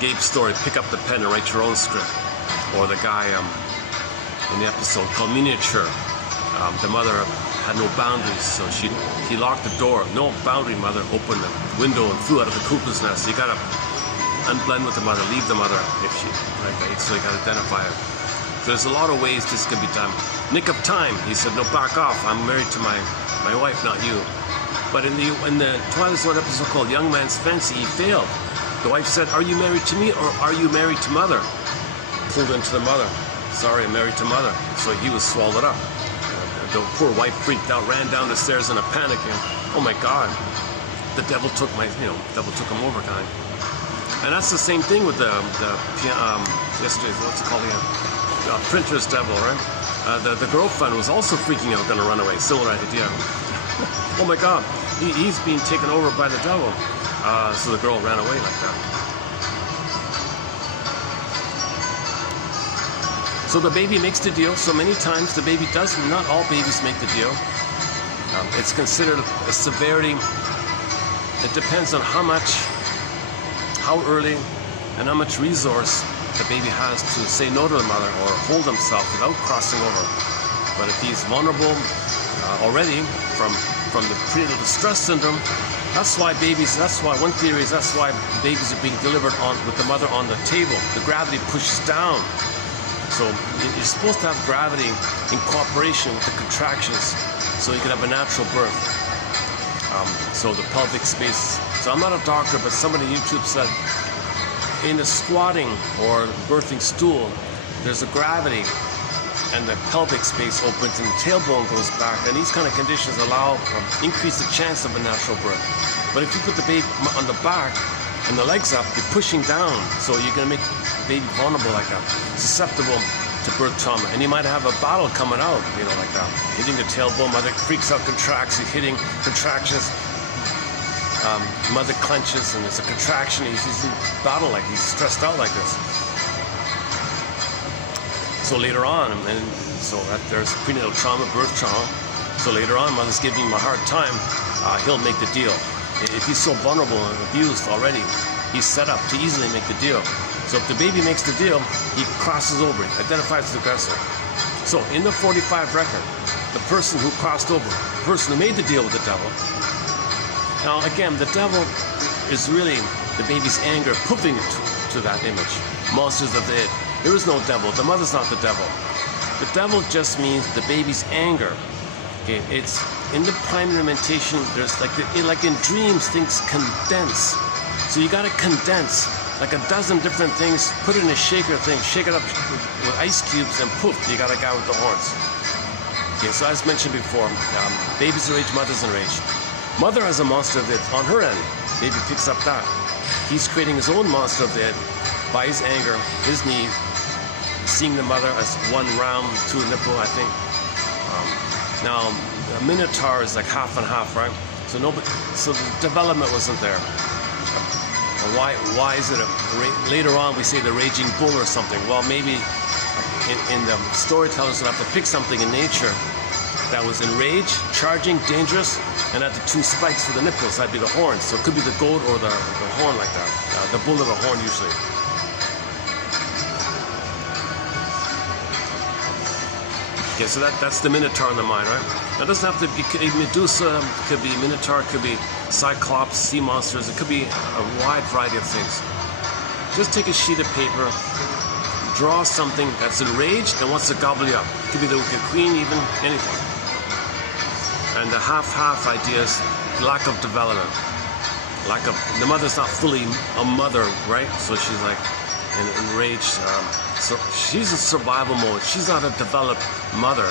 Gabe's story, pick up the pen and write your own script. Or the guy in the episode called Miniature. The mother had no boundaries, so he locked the door. No boundary, mother. Opened the window and flew out of the cuckoo's nest. So you gotta unblend with the mother, leave the mother if she, right? So you gotta identify her. There's a lot of ways this can be done. Nick of time, he said, no, back off. I'm married to my wife, not you. But in the Twilight Zone episode called Young Man's Fancy, he failed. The wife said, are you married to me or are you married to mother? Pulled into the mother. Sorry, I'm married to mother. So he was swallowed up. The poor wife freaked out, ran down the stairs in a panic. And, oh my God, the devil took devil took him over, kind. And that's the same thing with yesterday's, what's it called again? Printer's Devil, right? The girlfriend was also freaking out, gonna run away. Similar idea. Oh my God, he's being taken over by the devil. So the girl ran away like that. So the baby makes the deal. So many times the baby does, not all babies make the deal. It's considered a severity. It depends on how early, and how much resource the baby has to say no to the mother or hold himself without crossing over. But if he's vulnerable already from the prenatal distress syndrome, that's why one theory is that's why babies are being delivered with the mother on the table. The gravity pushes down. So you're supposed to have gravity in cooperation with the contractions so you can have a natural birth. So the pelvic space. So I'm not a doctor, but somebody on YouTube said in the squatting or birthing stool, there's a gravity and the pelvic space opens and the tailbone goes back, and these kind of conditions increase the chance of a natural birth. But if you put the baby on the back and the legs up, you're pushing down, so you're going to make the baby vulnerable like that, susceptible to birth trauma. And you might have a battle coming out, like that. Hitting the tailbone, mother freaks out, contracts, he's hitting contractions. Mother clenches and it's a contraction. He's in battle, like he's stressed out like this. So later on, and so there's prenatal trauma, birth trauma. So later on, mother's giving him a hard time, he'll make the deal. If he's so vulnerable and abused already, he's set up to easily make the deal. So if the baby makes the deal, he crosses over, identifies the aggressor. So in the 45 record, the person who crossed over, the person who made the deal with the devil. Now again, the devil is really the baby's anger pooping to that image. Monsters of the id. There is no devil. The mother's not the devil. The devil just means the baby's anger. Okay, it's in the primary mentation. There's like in dreams, things condense. So you got to condense like a dozen different things, put it in a shaker thing, shake it up with ice cubes, and poof, you got a guy with the horns. Okay, so as mentioned before, baby's enraged, mother's enraged. Mother has a monster of it on her end. Baby picks up that. He's creating his own monster of it by his anger, his need, seeing the mother as one round, two nipple, I think. Now, a minotaur is like half and half, right? So the development wasn't there. Why is it later on we say the raging bull or something? Well, maybe in the storytellers will have to pick something in nature that was enraged, charging, dangerous, and had the two spikes for the nipples. That'd be the horns. So it could be the goat or the horn like that. The bull or the horn usually. Okay, so that's the minotaur in the mind, right? That doesn't have to be Medusa, it could be minotaur, it could be cyclops, sea monsters, it could be a wide variety of things. Just take a sheet of paper, draw something that's enraged and wants to gobble you up. It could be the wicked queen, even anything. And the half-half ideas, lack of development. The mother's not fully a mother, right? So she's like enraged. So she's in survival mode. She's not a developed mother.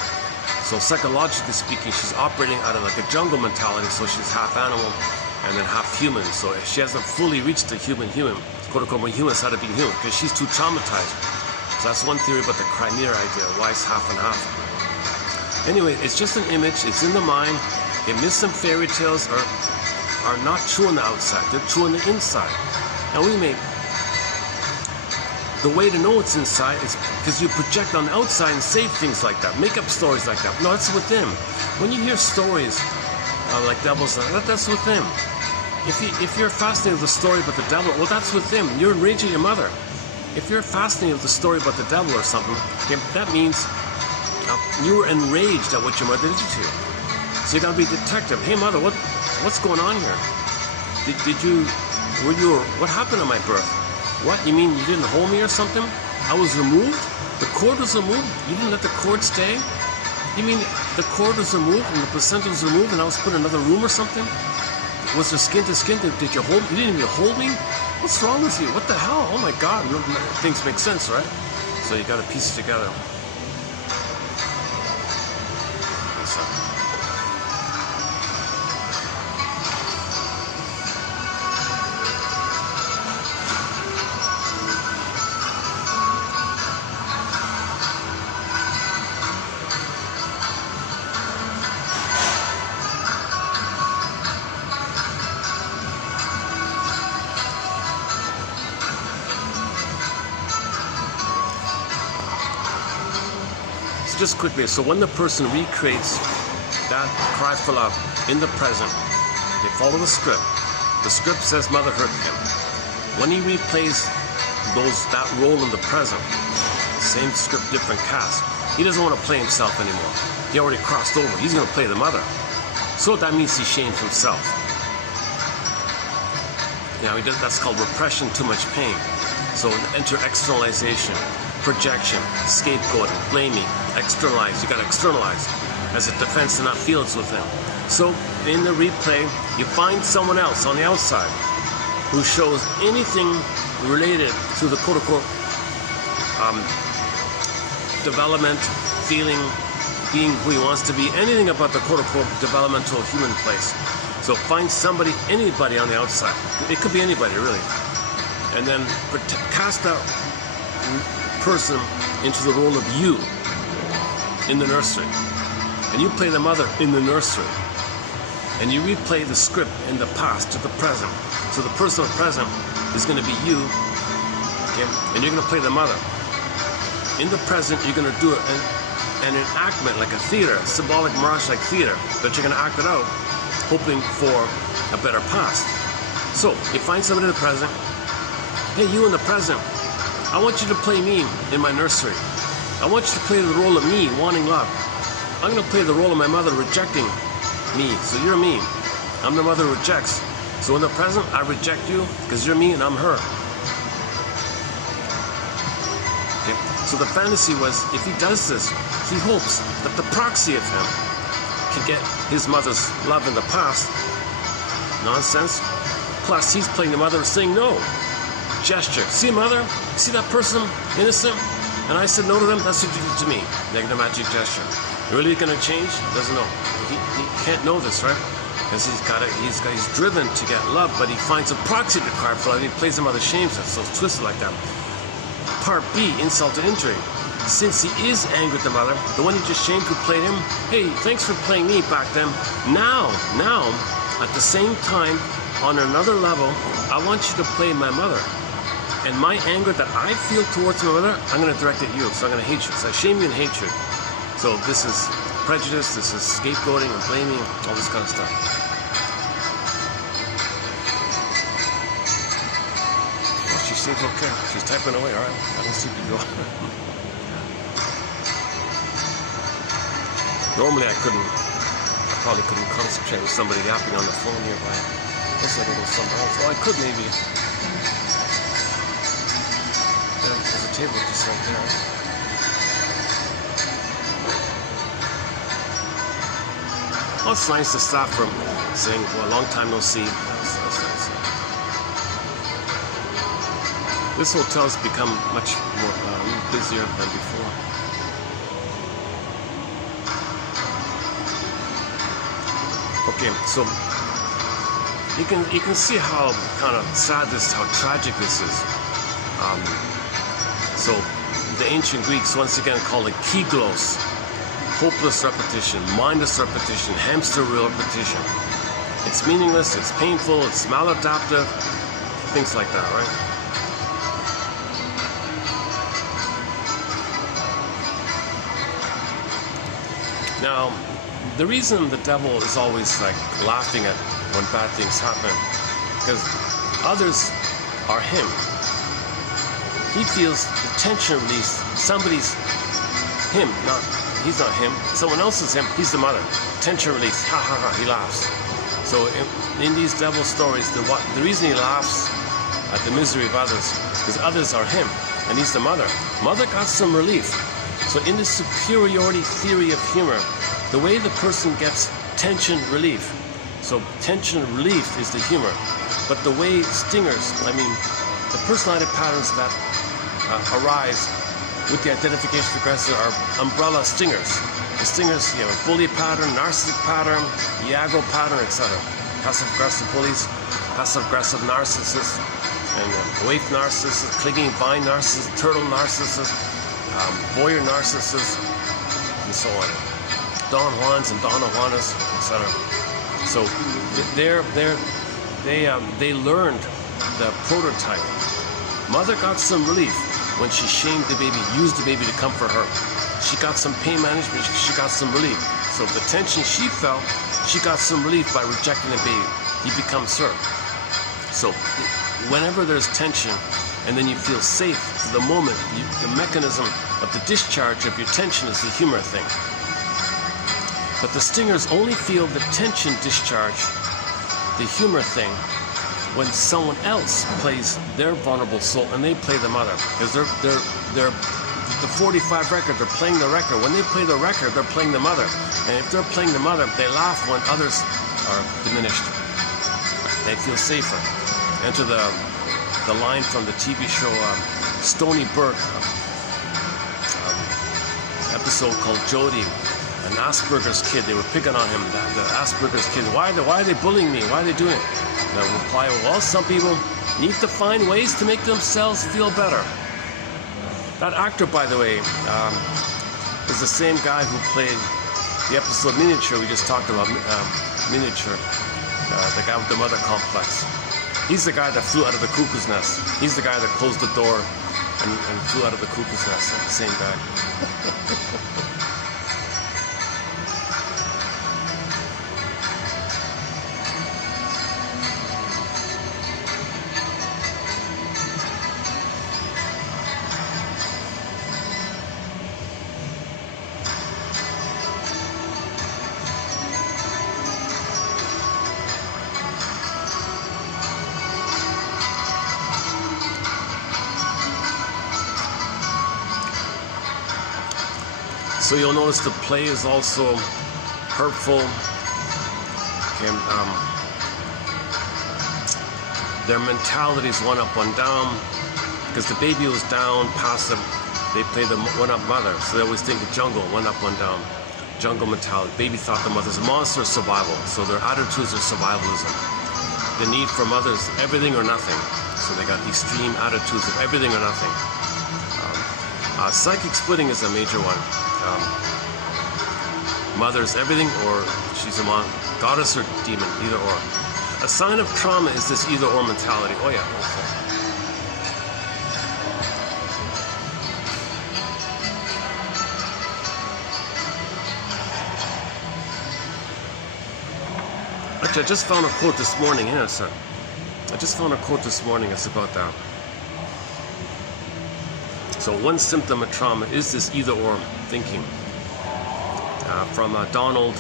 So psychologically speaking, she's operating out of like a jungle mentality. So she's half animal and then half human. So if she hasn't fully reached the human, quote unquote, when humans how to be human, because she's too traumatized. So that's one theory about the Crimea idea. Why is half and half? Anyway, it's just an image. It's in the mind. It myths and fairy tales are not true on the outside. They're true on the inside. And the way to know it's inside is because you project on the outside and say things like that, make up stories like that. No, it's within. When you hear stories like devils, that's within. If you're fascinated with the story about the devil, well, that's within. You're enraging your mother. If you're fascinated with the story about the devil or something, that means you were enraged at what your mother did to you. So you gotta be a detective. Hey, mother, what's going on here? What happened at my birth? What, you mean you didn't hold me or something? I was removed? The cord was removed? You didn't let the cord stay? You mean the cord was removed and the placenta was removed and I was put in another room or something? Was there skin to skin? Did you hold me? You didn't even hold me? What's wrong with you? What the hell? Oh my God, things make sense, right? So you gotta piece it together. Just quickly, so when the person recreates that cry for love in the present, they follow the script. The script says mother hurt him. When he replays that role in the present, same script, different cast, he doesn't want to play himself anymore. He already crossed over. He's going to play the mother. So that means he shames himself. Now that's called repression, too much pain. So enter externalization, projection, scapegoating, blaming, externalize. You got to externalize as a defense to not feel it's within. So in the replay, you find someone else on the outside who shows anything related to the quote-unquote development, feeling, being who he wants to be, anything about the quote-unquote developmental human place. So find somebody, anybody on the outside. It could be anybody, really. And then cast that person into the role of you in the nursery. And you play the mother in the nursery. And you replay the script in the past to the present. So the person in the present is going to be you, okay? And you're going to play the mother. In the present, you're going to do it an enactment, like a theater, symbolic mirage like theater, that you're going to act it out, hoping for a better past. So, you find somebody in the present. Hey, you in the present, I want you to play me in my nursery. I want you to play the role of me wanting love. I'm going to play the role of my mother rejecting me. So you're me. I'm the mother who rejects. So in the present, I reject you because you're me and I'm her. Okay. So the fantasy was, if he does this, he hopes that the proxy of him can get his mother's love in the past. Nonsense. Plus, he's playing the mother saying no. Gesture. See, mother? See that person? Innocent? And I said no to them? That's what you did to me. Negative magic gesture. Really gonna change? Doesn't know. He can't know this, right? Because he's driven to get love, but he finds a proxy to card for love. He plays the mother, shames her, so it's twisted like that. Part B, insult to injury. Since he is angry with the mother, the one he just shamed who played him, hey, thanks for playing me back then. Now, at the same time, on another level, I want you to play my mother. And my anger that I feel towards my mother, I'm going to direct at you. So I'm going to hate you. So I shame you and hate you. So this is prejudice, this is scapegoating and blaming, all this kind of stuff. Well, she seems okay. She's typing away, all right. I don't see you go. Normally I probably couldn't concentrate with somebody yapping on the phone nearby. I guess I could go somewhere else. Well, I could maybe. There's a table just right there. Well, it's nice to stop from saying, well, a long time no see. That's nice. This hotel's become much more busier than before. Okay, so you can see how kind of sad this, how tragic this is. So the ancient Greeks once again called it keglos, hopeless repetition, mindless repetition, hamster wheel repetition. It's meaningless, it's painful, it's maladaptive, things like that, right? Now, the reason the devil is always like laughing at when bad things happen, because others are him. He feels the tension release. Somebody's him, he's not him. Someone else is him. He's the mother. Tension release. Ha ha ha. He laughs. So in these devil stories, the reason he laughs at the misery of others is because others are him, and he's the mother. Mother got some relief. So in the superiority theory of humor, the way the person gets tension relief. So tension relief is the humor, but the way stingers, the personality patterns that arise with the identification of aggressor are umbrella stingers. The stingers, bully pattern, narcissistic pattern, Iago pattern, etc. Passive-aggressive bullies, passive-aggressive narcissists, and waif narcissists, clinging vine narcissists, turtle narcissists, voyeur narcissists, and so on. Don Juans and Donna Juanas, etc. So they learned the prototype. Mother got some relief when she shamed the baby, used the baby to comfort her. She got some pain management, she got some relief. So the tension she felt, she got some relief by rejecting the baby. He becomes her. So whenever there's tension, and then you feel safe for the moment, the mechanism of the discharge of your tension is the humor thing. But the stingers only feel the tension discharge, the humor thing, when someone else plays their vulnerable soul and they play the mother. Because they're the 45 record, they're playing the record. When they play the record, they're playing the mother. And if they're playing the mother, they laugh when others are diminished. They feel safer. Enter the line from the TV show Stony Brook, episode called Jody, an Asperger's kid. They were picking on him, the Asperger's kid. Why are they bullying me? Why are they doing it? The reply, well, some people need to find ways to make themselves feel better. That actor, by the way, is the same guy who played the episode Miniature we just talked about, Miniature, the guy with the mother complex. He's the guy that flew out of the cuckoo's nest. He's the guy that closed the door and flew out of the cuckoo's nest. Same guy. So you'll notice the play is also hurtful. And their mentality is one up, one down. Because the baby was down, passive, they play the one up mother. So they always think of jungle, one up, one down. Jungle mentality. Baby thought the mother's a monster, survival. So their attitudes are survivalism. The need for mothers, everything or nothing. So they got extreme attitudes of everything or nothing. Psychic splitting is a major one. Mother's everything, or she's a goddess or demon, either or. A sign of trauma is this either or mentality. Oh yeah. Actually, I just found a quote this morning. Yeah, sir. I just found a quote this morning. It's about that. So one symptom of trauma is this either-or thinking. From Donald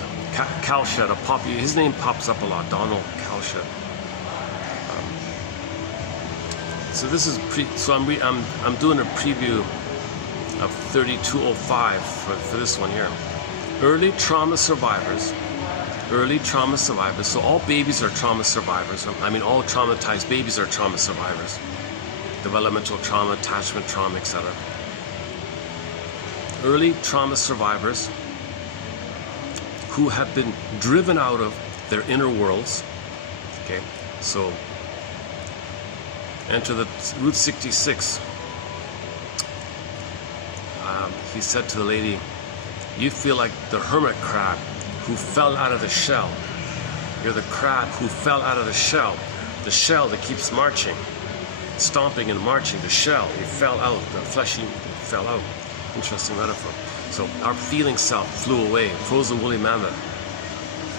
Kalshed, his name pops up a lot. Donald Kalshed. So this is I'm doing a preview of 3205 for this one here. Early trauma survivors. Early trauma survivors. So all babies are trauma survivors. I mean, all traumatized babies are trauma survivors. Developmental trauma, attachment trauma, etc. Early trauma survivors who have been driven out of their inner worlds. Okay, so enter the Route 66. He said to the lady, "You feel like the hermit crab who fell out of the shell. You're the crab who fell out of the shell that keeps marching, stomping and marching. The shell, it fell out, the fleshy fell out." Interesting metaphor. So our feeling self flew away. Frozen woolly mammoth.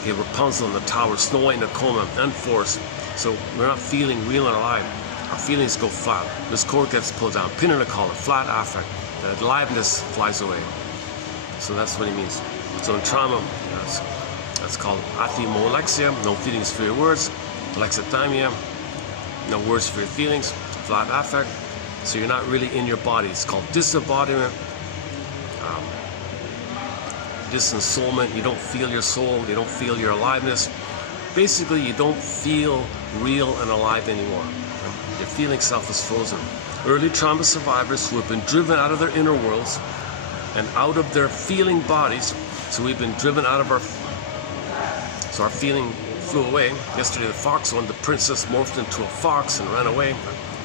Okay, Rapunzel in the tower, Snow White in a coma, unforced. So we're not feeling real and alive. Our feelings go flat. This cord gets pulled down. Pin in a collar, flat affect. The aliveness flies away. So that's what he means. So in trauma, that's called athemolexia, no feelings for your words. Alexithymia, no words for your feelings. Flat affect, so you're not really in your body. It's called disembodiment, disensoulment. You don't feel your soul, you don't feel your aliveness. Basically, you don't feel real and alive anymore. Your feeling self is frozen. Early trauma survivors who have been driven out of their inner worlds and out of their feeling bodies. So we've been driven out of our feeling flew away. Yesterday the fox one, the princess morphed into a fox and ran away.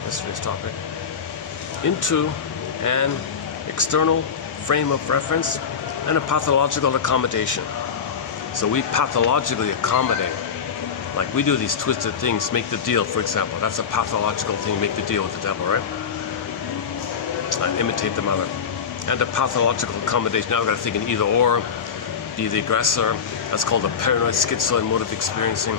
Yesterday's topic. Into an external frame of reference and a pathological accommodation. So we pathologically accommodate. Like we do these twisted things, make the deal, for example. That's a pathological thing, make the deal with the devil, right? Imitate the mother. And a pathological accommodation. Now we've got to think in either or. Be the aggressor. That's called the paranoid schizoid mode of experiencing.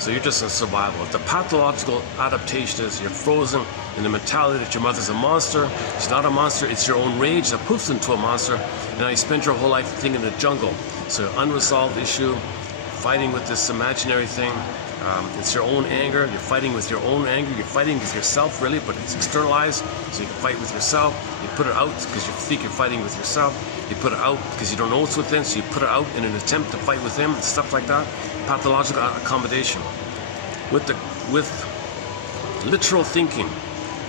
So you're just in survival. The pathological adaptation is you're frozen in the mentality that your mother's a monster. She's not a monster, it's your own rage that poofs into a monster. And now you spend your whole life thinking in the jungle. So unresolved issue, fighting with this imaginary thing. It's your own anger. You're fighting with your own anger. You're fighting with yourself, really, but it's externalized. So you can fight with yourself. You put it out because you think you're fighting with yourself. You put it out because you don't know what's within, so you put it out in an attempt to fight with him and stuff like that. Pathological accommodation. With literal thinking,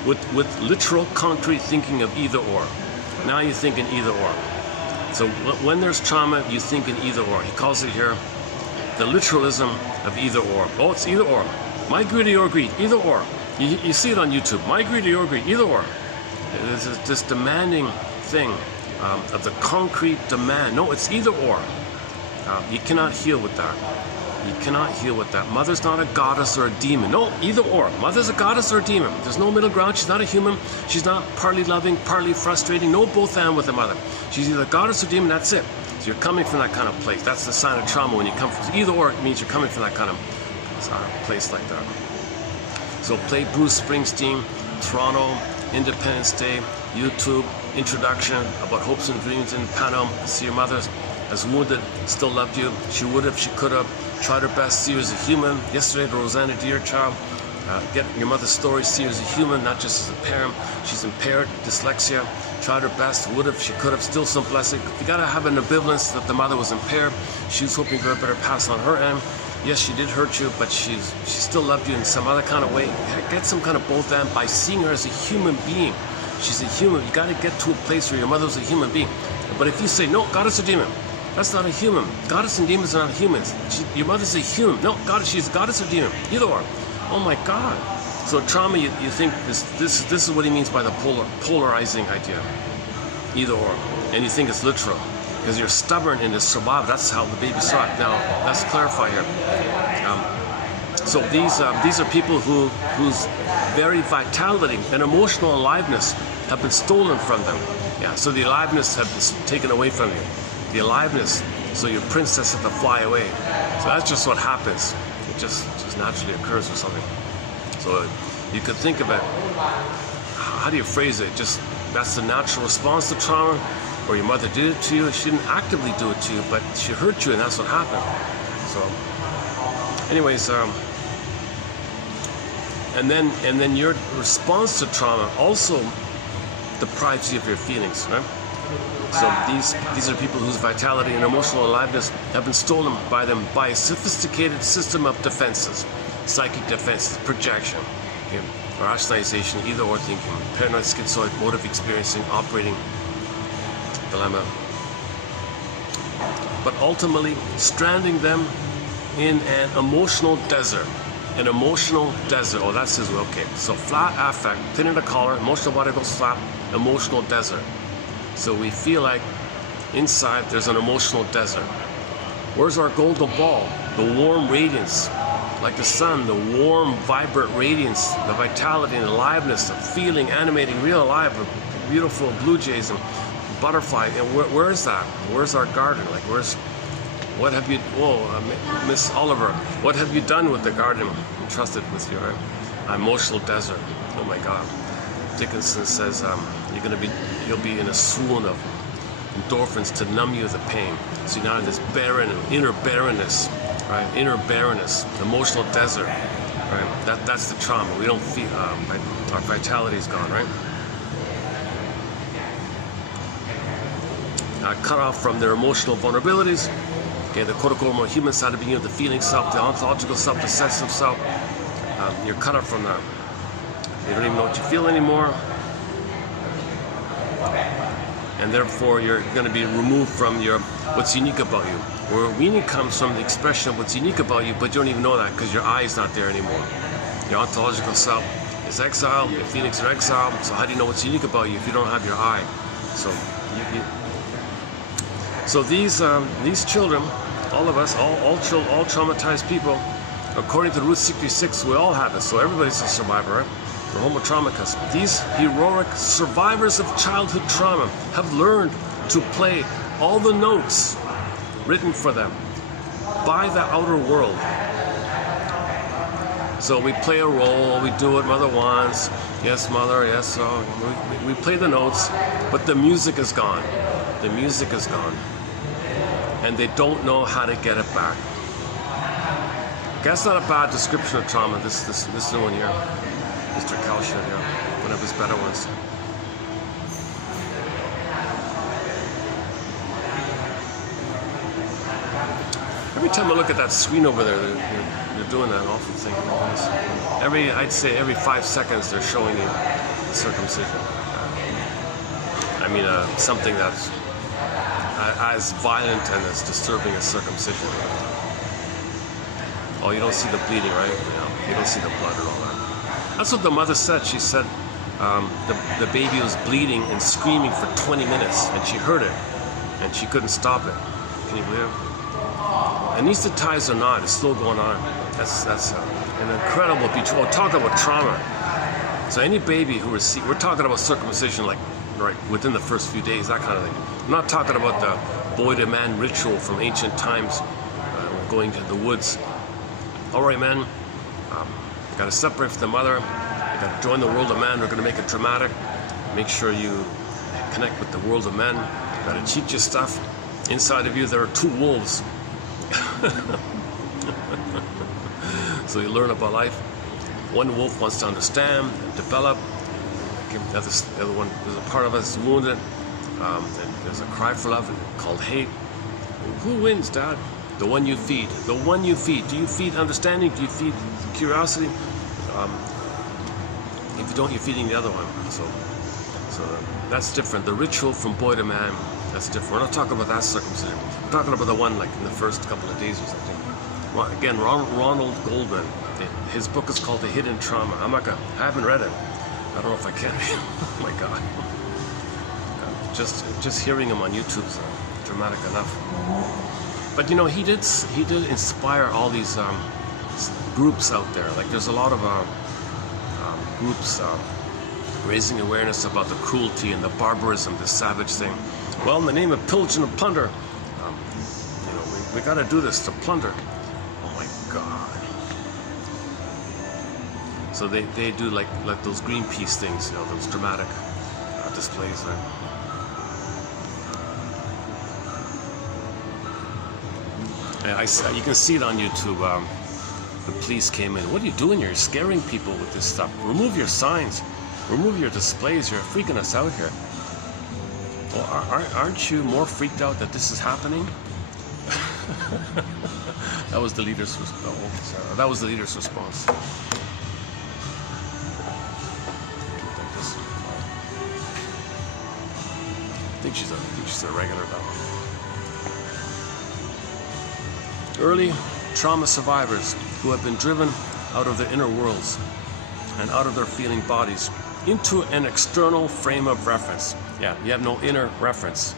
with literal concrete thinking of either or. Now you think in either or. So when there's trauma, you think in either or. He calls it here the literalism of either or. Oh, it's either or. My greed or your greed, either or. You see it on YouTube. My greed or your greed, either or. This is this demanding thing of the concrete demand. No, it's either or. You cannot heal with that. You cannot heal with that. Mother's not a goddess or a demon. No, either or. Mother's a goddess or a demon. There's no middle ground. She's not a human. She's not partly loving, partly frustrating. No both and with the mother. She's either goddess or demon, that's it. So you're coming from that kind of place. That's the sign of trauma when you come from either or. It means you're coming from that kind of place like that. So play Bruce Springsteen, Toronto, Independence Day, YouTube, introduction about hopes and dreams in Panama. See your mother as wounded, still loved you. She would have, she could have. Tried her best to see you as a human. Yesterday, the Rosanna Deer child. Get your mother's story, see her as a human, not just as a parent. She's impaired, dyslexia, tried her best, would have, she could have, still some blessing. You gotta have an ambivalence that the mother was impaired. She was hoping for a better pass on her end. Yes, she did hurt you, but she still loved you in some other kind of way. Get some kind of both end by seeing her as a human being. She's a human. You gotta get to a place where your mother was a human being. But if you say, no, God is a demon, that's not a human. Goddess and demons are not humans. Your mother's a human. No, she's a goddess or demon. Either or. Oh my God. So trauma, you think this is what he means by the polarizing idea. Either or. And you think it's literal. Because you're stubborn in the survival. That's how the baby saw it. Now, let's clarify here. So these are people whose very vitality and emotional aliveness have been stolen from them. Yeah, so the aliveness has been taken away from you. The aliveness, so your princess had to fly away. So that's just what happens. It just naturally occurs or something. So you could think about, how do you phrase it? Just, that's the natural response to trauma, or your mother did it to you. She didn't actively do it to you, but she hurt you and that's what happened. So anyways, and then your response to trauma also deprives you of your feelings, right? So these are people whose vitality and emotional aliveness have been stolen by them by a sophisticated system of defenses, psychic defenses, projection, okay, or rationalization, either or thinking, paranoid, schizoid, motive experiencing, operating dilemma. But ultimately, stranding them in an emotional desert. An emotional desert. Oh, that's his way. Okay. So flat affect, pin in the collar, emotional body goes flat, emotional desert. So we feel like inside there's an emotional desert. Where's our golden ball? The warm radiance, like the sun, the warm, vibrant radiance, the vitality and aliveness, the feeling, animating, real alive, beautiful blue jays and butterfly. And where is that? Where's our garden? Like, what have you, Miss Oliver, what have you done with the garden entrusted with your emotional desert? Oh my God. Dickinson says you'll be in a swoon of endorphins to numb you of the pain. So you're now in this barren, inner barrenness, right? Inner barrenness, emotional desert, right? That's the trauma. We don't feel, our vitality is gone, right? Cut off from their emotional vulnerabilities. Okay, the quote-unquote more human side of being, the feeling self, the ontological self, the sensitive self. You're cut off from that. You don't even know what you feel anymore. And therefore, you're going to be removed from what's unique about you. Where meaning comes from the expression of what's unique about you, but you don't even know that because your eye is not there anymore. Your ontological self is exiled, your feelings are exiled. So how do you know what's unique about you if you don't have your eye? So these children, all of us, all traumatized people, according to Route 66, we all have it. So everybody's a survivor, right? The Homo traumicus. These heroic survivors of childhood trauma have learned to play all the notes written for them by the outer world. So we play a role, we do what mother wants. Yes, mother, yes, so we play the notes, but the music is gone. The music is gone. And they don't know how to get it back. That's not a bad description of trauma, this new one here. Mr. Kalsha, yeah, one of his better ones. Every time I look at that screen over there, they're doing that awful thing. I'd say every 5 seconds they're showing you circumcision. Something that's as violent and as disturbing as circumcision. Oh, you don't see the bleeding, right? You don't see the blood and all that. That's what the mother said. She said the baby was bleeding and screaming for 20 minutes, and she heard it, and she couldn't stop it. Can you believe it? Anesthetize or not, it's still going on. That's an incredible beach. Oh, talk about trauma. So any baby who received, we're talking about circumcision, like right within the first few days, that kind of thing. I'm not talking about the boy to man ritual from ancient times, going to the woods. All right, man. You got to separate from the mother. You got to join the world of men. We're going to make it dramatic. Make sure you connect with the world of men. You got to teach you stuff. Inside of you, there are 2 wolves. So you learn about life. One wolf wants to understand and develop. The other one, there's a part of us wounded. And there's a cry for love called hate. Who wins, Dad? The one you feed. The one you feed. Do you feed understanding? Do you feed curiosity? If you don't, you're feeding the other one. So that's different. The ritual from boy to man, that's different. We're not talking about that circumcision. We're talking about the one like in the first couple of days or something. Well, again, Ronald Goldman. His book is called The Hidden Trauma. I haven't read it. I don't know if I can. Oh my God. Just hearing him on YouTube is dramatic enough. But you know, he did inspire all these groups out there. Like there's a lot of groups raising awareness about the cruelty and the barbarism, the savage thing. Well, in the name of pillage and plunder, you know, we got to do this to plunder. Oh my God. So they do like those Greenpeace things, you know, those dramatic displays, right? And you can see it on YouTube. The police came in. What are you doing? You're scaring people with this stuff. Remove your signs. Remove your displays. You're freaking us out here. Well, aren't you more freaked out that this is happening? That was the leader's response. That was the leader's response. I think she's a regular though. Early trauma survivors who have been driven out of their inner worlds and out of their feeling bodies into an external frame of reference. Yeah, you have no inner reference.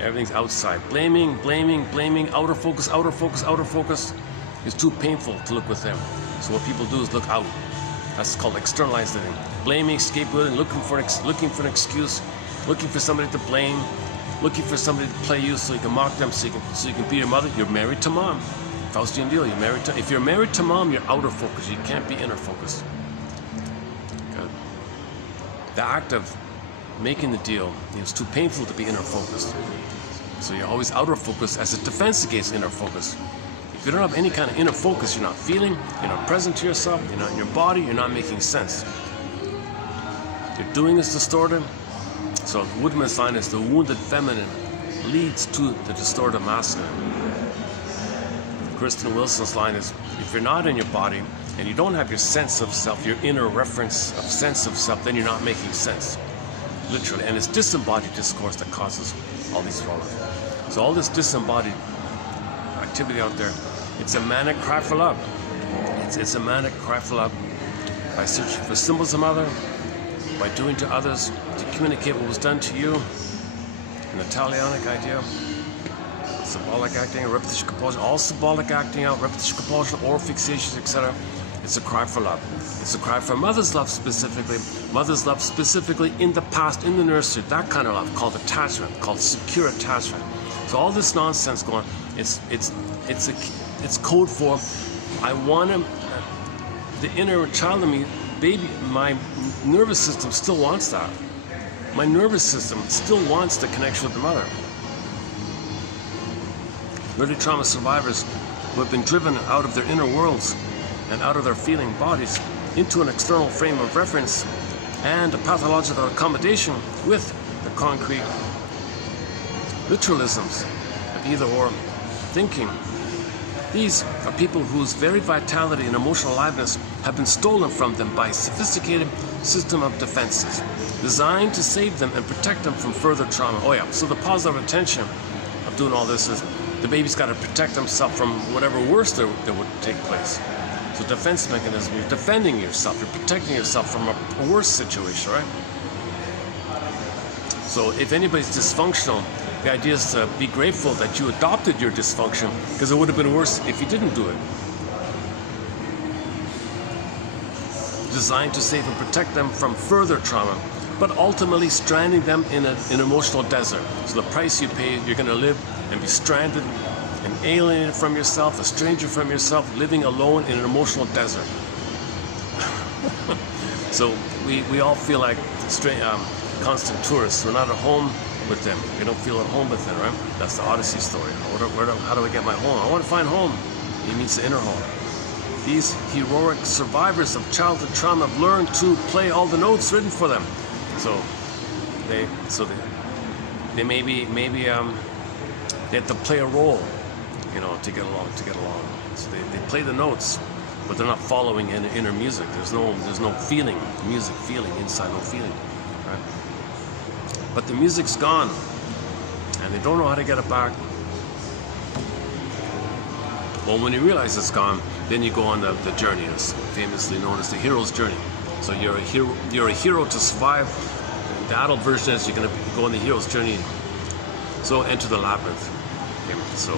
Everything's outside. Blaming, outer focus. It's too painful to look within. So what people do is look out. That's called externalized living. Blaming, scapegoating, looking for an excuse, looking for somebody to blame, looking for somebody to play you so you can mock them, so you can be your mother. You're married to mom. Faustian deal. If you're married to mom, you're outer focus. You can't be inner focus. Good. The act of making the deal is too painful to be inner focused. So you're always outer focus as a defense against inner focus. If you don't have any kind of inner focus, you're not feeling, you're not present to yourself, you're not in your body, you're not making sense. Your doing is distorted. So Woodman's line is the wounded feminine leads to the distorted masculine. Kristen Wilson's line is, if you're not in your body and you don't have your sense of self, your inner reference of sense of self, then you're not making sense. Literally. And it's disembodied discourse that causes all these problems. So all this disembodied activity out there, it's a manic cry for love. It's a manic cry for love by searching for symbols of mother, by doing to others, to communicate what was done to you. An Italianic idea. Symbolic acting, repetition compulsion, all symbolic acting out, repetition compulsion, oral fixations, etc. It's a cry for love. It's a cry for mother's love specifically. Mother's love specifically in the past, in the nursery. That kind of love called attachment, called secure attachment. So all this nonsense going on, it's code for I want to. The inner child in me, baby, my nervous system still wants that. My nervous system still wants the connection with the mother. Early trauma survivors who have been driven out of their inner worlds and out of their feeling bodies into an external frame of reference and a pathological accommodation with the concrete literalisms of either or thinking. These are people whose very vitality and emotional aliveness have been stolen from them by a sophisticated system of defenses designed to save them and protect them from further trauma. Oh yeah, so the positive intention of doing all this is the baby's got to protect himself from whatever worse that would take place. So defense mechanism, you're defending yourself, you're protecting yourself from a worse situation, right? So if anybody's dysfunctional, the idea is to be grateful that you adopted your dysfunction, because it would have been worse if you didn't do it. Designed to save and protect them from further trauma, but ultimately stranding them in an emotional desert. So the price you pay, you're going to live and be stranded and alienated from yourself, a stranger from yourself, living alone in an emotional desert. So we all feel like constant tourists. We're not at home with them. We don't feel at home with them, right? That's the Odyssey story. How do I get my home? I want to find home. It means the inner home. These heroic survivors of childhood trauma have learned to play all the notes written for them. So they maybe they have to play a role, you know, to get along. So they play the notes, but they're not following inner music. There's no feeling, music feeling inside, no feeling, right? But the music's gone, and they don't know how to get it back. Well, when you realize it's gone, then you go on the journey, as famously known as the hero's journey. So you're a hero to survive. The adult version is you're going to go on the hero's journey. So enter the labyrinth. Okay, so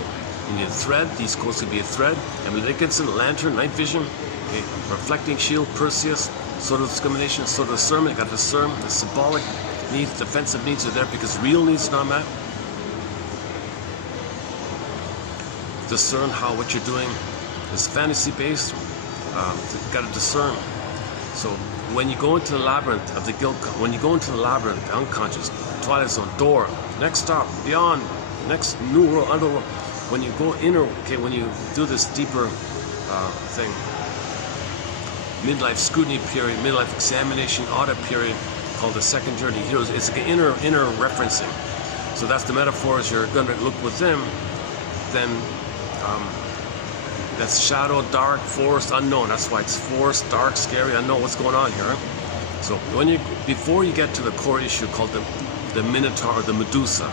you need a thread. The East Coast could be a thread. Emily Dickinson, lantern, night vision. Okay, reflecting shield, Perseus. Sort of discrimination, sort of discernment. You got to discern. The symbolic needs, defensive needs are there because real needs are not met. Discern how what you're doing is fantasy based. You got to discern. So when you go into the labyrinth of the guilt, when you go into the labyrinth, the unconscious, twilight zone, door, next stop, beyond, next new world, underworld. When you go inner, okay, when you do this deeper thing, midlife scrutiny period, midlife examination, audit period, called the second journey. Heroes. It's like an inner referencing. So that's the metaphors. You're going to look within. Then that's shadow, dark, forest, unknown. That's why it's forest, dark, scary, unknown. What's going on here? Right? So before you get to the core issue called the Minotaur, or the Medusa,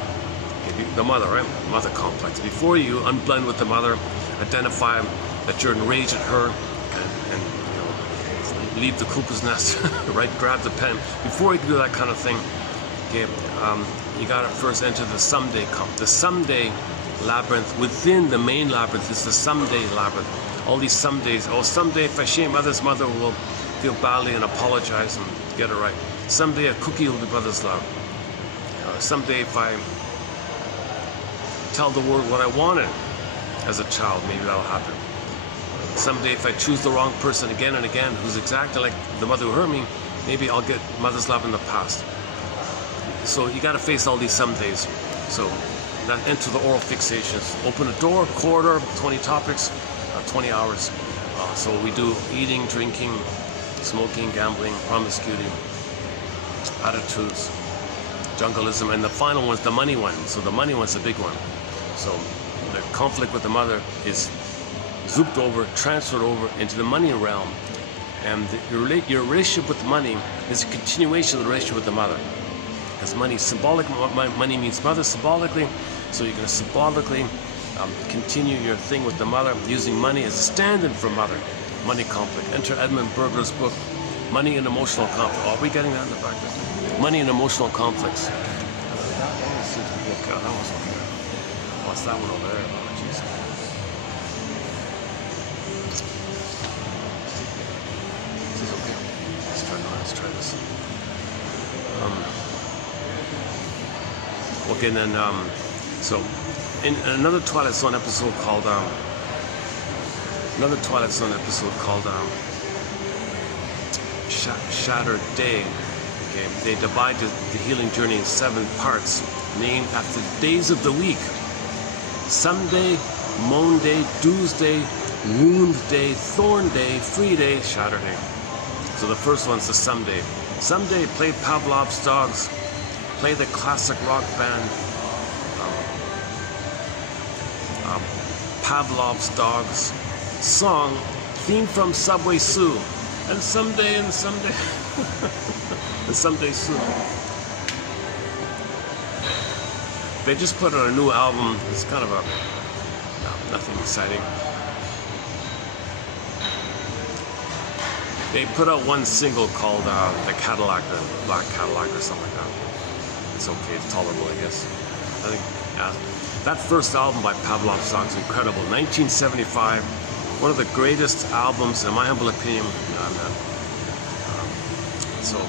okay, the mother, right? Mother complex. Before you unblend with the mother, identify that you're enraged at her, and you know, leave the cuckoo's nest, right? Grab the pen. Before you can do that kind of thing, okay, you gotta first enter the someday the someday labyrinth. Within the main labyrinth is the someday labyrinth. All these somedays. Oh, someday if I shame others, mother will feel badly and apologize and get it right. Someday a cookie will be brother's love. Someday if I tell the world what I wanted as a child, maybe that'll happen. Someday if I choose the wrong person again and again, who's exactly like the mother who hurt me, maybe I'll get mother's love in the past. So you got to face all these somedays. So that enter the oral fixations. Open a door, corridor, 20 topics, 20 hours. So we do eating, drinking, smoking, gambling, promiscuity, attitudes, jungleism, and the final one's the money one. So the money one's the big one. So the conflict with the mother is zooped over, transferred over into the money realm, and your relationship with money is a continuation of the relationship with the mother. Because money, symbolic money means mother symbolically, so you're going to symbolically continue your thing with the mother, using money as a stand-in for mother. Money conflict. Enter Edmund Berger's book, Money and Emotional Conflict. Oh, are we getting that in the back there? Money and Emotional Conflicts. That one seems to be okay. That one's okay. What's that one over there? Oh, jeez. This is okay. Let's try this. Okay, and then so in another Twilight Zone episode called Shattered Day. Okay, they divide the healing journey in 7 parts, named after the days of the week: Sunday, Moan Day, Doomsday, Wound Day, Thorn Day, Free Day, Shatter Day. So the first one's the Someday. Someday, play Pavlov's dogs. Play the classic rock band Pavlov's Dogs song, theme from Subway Sue, and someday and someday and someday soon. They just put out a new album. It's kind of nothing exciting. They put out one single called the Cadillac, the Black Cadillac or something like that. It's okay, it's tolerable, I guess. I think that first album by Pavlov's Dogs is incredible. 1975, one of the greatest albums, in my humble opinion. So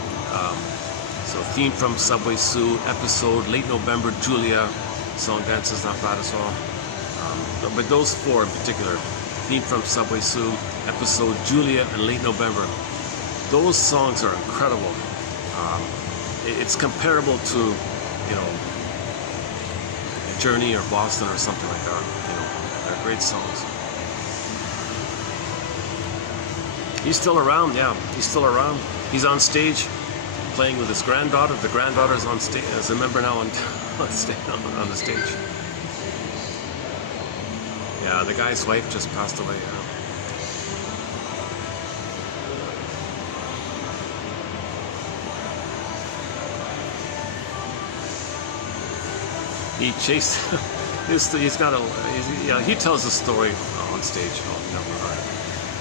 theme from Subway Sue, episode, Late November, Julia, song dances, not bad as well. But those 4 in particular, theme from Subway Sue, episode, Julia, and Late November. Those songs are incredible. It's comparable to, you know, Journey or Boston or something like that. You know, they're great songs. He's still around, yeah. He's still around. He's on stage playing with his granddaughter. The granddaughter's on stage as a member now on the stage. Yeah, the guy's wife just passed away. He chased. He tells a story on stage. Oh, never mind.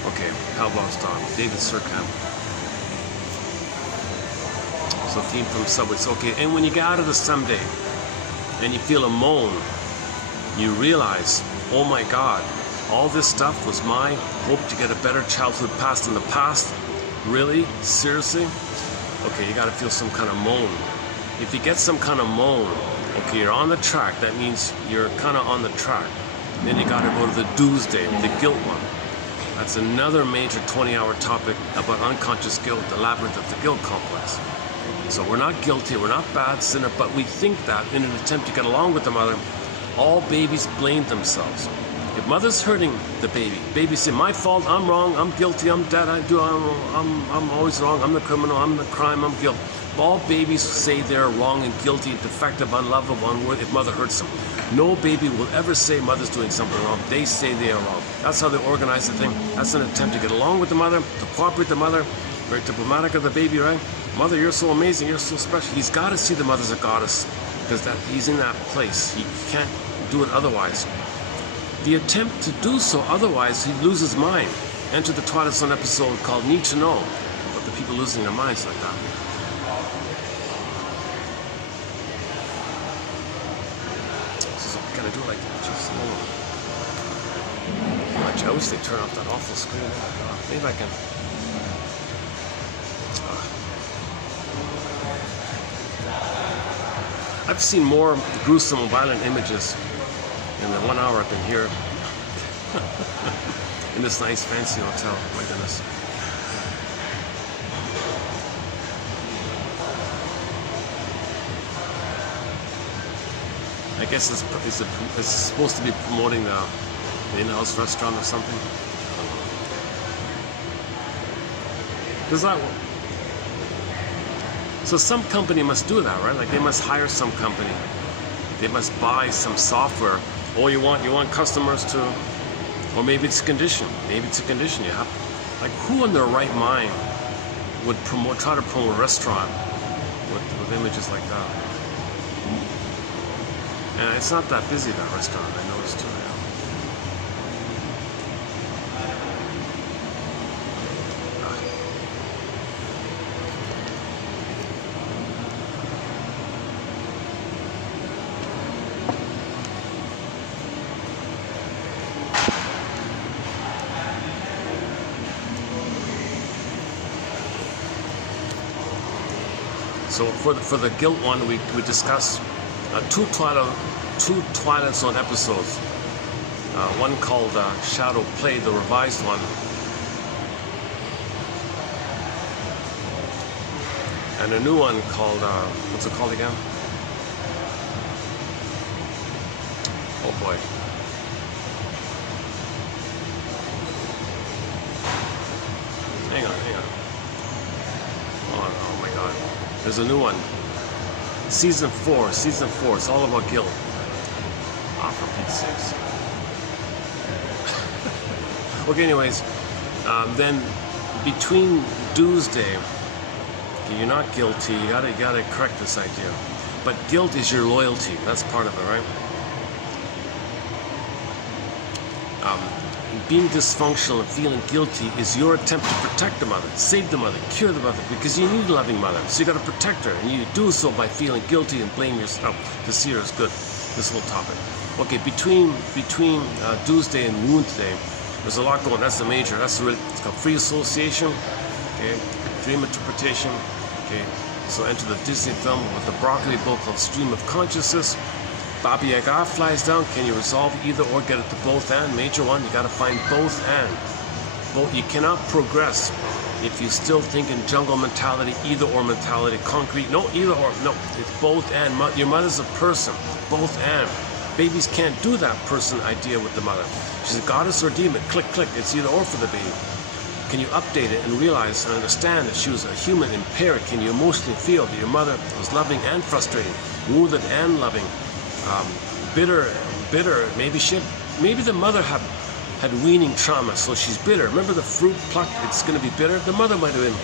Okay, Pavlov's dog, David Surkamp. So theme from Subways. Okay, and when you get out of the someday and you feel a moan, you realize, oh my God, all this stuff was my hope to get a better childhood past in the past. Really? Seriously? Okay, you gotta feel some kind of moan. If you get some kind of moan, okay, you're on the track. That means you're kind of on the track. Then you got to go to the doomsday, the guilt one. That's another major 20-hour topic about unconscious guilt, the labyrinth of the guilt complex. So we're not guilty, we're not bad sinner, but we think that in an attempt to get along with the mother, all babies blame themselves. If mother's hurting the baby, baby say, my fault, I'm wrong, I'm guilty, I'm dead, I'm always wrong, I'm the criminal, I'm the crime, I'm guilty. All babies say they're wrong and guilty, defective, unlovable, unworthy if mother hurts them. No baby will ever say mother's doing something wrong. They say they are wrong. That's how they organize the thing. That's an attempt to get along with the mother, to cooperate with the mother. Very diplomatic of the baby, right? Mother, you're so amazing, you're so special. He's got to see the mother's a goddess because he's in that place. He can't do it otherwise. The attempt to do so otherwise, he loses mind. Enter the Twilight Zone episode called Need to Know, about the people losing their minds like that. Do it like that, just I wish they'd turn off that awful screen. Maybe I can. I've seen more gruesome and violent images in the 1 hour I've been here in this nice fancy hotel. My goodness. I guess it's supposed to be promoting the in-house restaurant or something. Does that work? So some company must do that, right? Like they must hire some company. They must buy some software. Oh, you want customers to, or maybe it's a condition. Maybe it's a condition. You have, like, who in their right mind would try to promote a restaurant with images like that? And it's not that busy, that restaurant, I noticed too. Yeah. So for the guilt one, we discussed two Twilight Zone episodes. One called Shadow Play, the revised one, and a new one called what's it called again? Oh boy. Hang on. Oh my God. There's a new one. Season 4. It's all about guilt. Ah, for Pete's sakes. Okay, anyways, then between Doomsday, you're not guilty. You gotta correct this idea. But guilt is your loyalty. That's part of it, right? Being dysfunctional and feeling guilty is your attempt to protect the mother, save the mother, cure the mother, because you need a loving mother. So you got to protect her, and you do so by feeling guilty and blame yourself to see her as good. This whole topic. Okay, between Doomsday and Woundday, there's a lot going. That's the major. It's called free association. Okay, dream interpretation. Okay, so enter the Disney film with the broccoli book called Stream of Consciousness. Baba Yaga flies down. Can you resolve either or get it to both and? Major one, you got to find both and. You cannot progress if you still think in jungle mentality, either or mentality, concrete. No, either or. No, it's both and. Your mother's a person. Both and. Babies can't do that person idea with the mother. She's a goddess or demon. Click, click. It's either or for the baby. Can you update it and realize and understand that she was a human impaired? Can you emotionally feel that your mother was loving and frustrating, wounded and loving, bitter? Maybe the mother had weaning trauma, so she's bitter. Remember the fruit plucked, it's going to be bitter? The mother might have been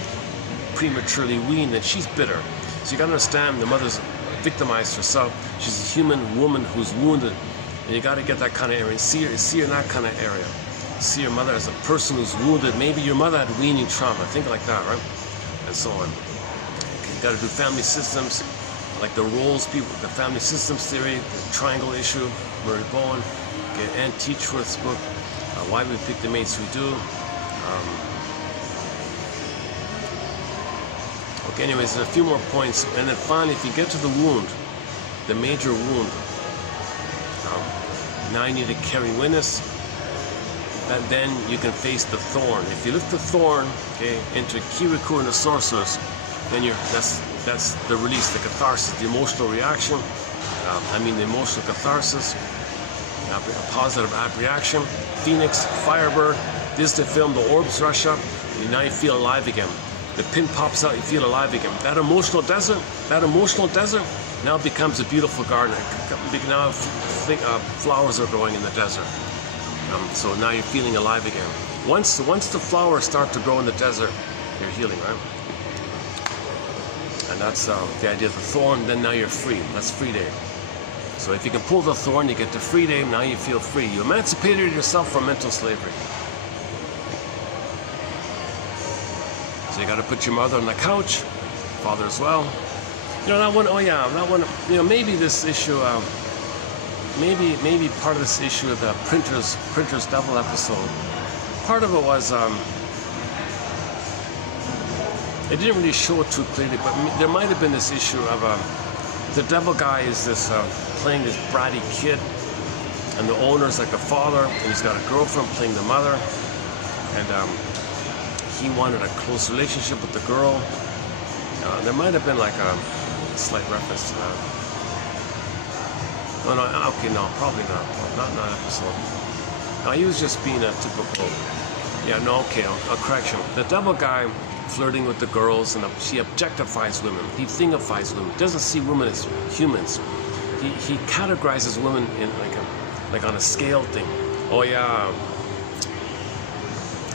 prematurely weaned and she's bitter. So you got to understand the mother's victimized herself. She's a human woman who's wounded, and you got to get that kind of area. See her in that kind of area. See your mother as a person who's wounded. Maybe your mother had weaning trauma. Think like that, right? And so on. You got to do family systems, like the roles, the family systems theory, the triangle issue, Murray Bowen, Ann Teachworth's book, Why We Pick the Mates We Do. Okay, anyways, there's a few more points, and then finally, if you get to the wound, the major wound, now you need a caring witness, and then you can face the thorn. If you lift the thorn, okay, into Kirikou and the sorceress, then that's the release, the catharsis, the emotional reaction. The emotional catharsis, a positive reaction. Phoenix, Firebird. This is the film. The orbs rush up, and now you feel alive again. The pin pops out, you feel alive again. That emotional desert now becomes a beautiful garden. Now flowers are growing in the desert. So now you're feeling alive again. Once the flowers start to grow in the desert, you're healing, right? And that's the idea of the thorn. Then now you're free. That's free day. So if you can pull the thorn, you get to free day. Now you feel free. You emancipated yourself from mental slavery. So you got to put your mother on the couch, father as well. That one. Oh yeah, that one. Maybe this issue. Maybe part of this issue of the Printer's Devil episode. Part of it was it didn't really show it too clearly, but there might have been this issue of the devil guy is this playing this bratty kid, and the owner's like a father, and he's got a girlfriend playing the mother, and he wanted a close relationship with the girl. There might have been like a slight reference to that. No, probably not. Not in that episode. No, he was just being a typical. Correction. The devil guy flirting with the girls, and she objectifies women. He thingifies women. Doesn't see women as humans. He categorizes women in like on a scale thing. Oh yeah.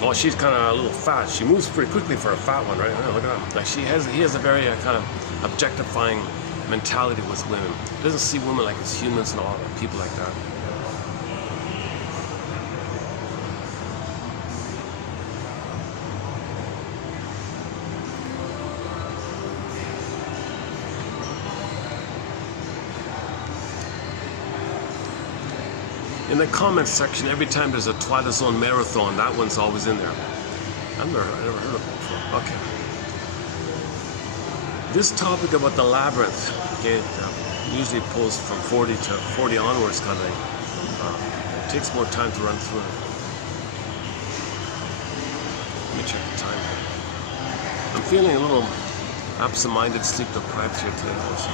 Oh, she's kind of a little fat. She moves pretty quickly for a fat one, right? Look at that. Like he has a very kind of objectifying mentality with women. He doesn't see women like as humans and all people like that. In the comments section, every time there's a Twilight Zone marathon, that one's always in there. I never heard of it before. Okay. This topic about the labyrinth, okay, usually posts from 40 to 40 onwards kind of thing. It takes more time to run through it. Let me check the time here. I'm feeling a little absent-minded, sleep-deprived here today also.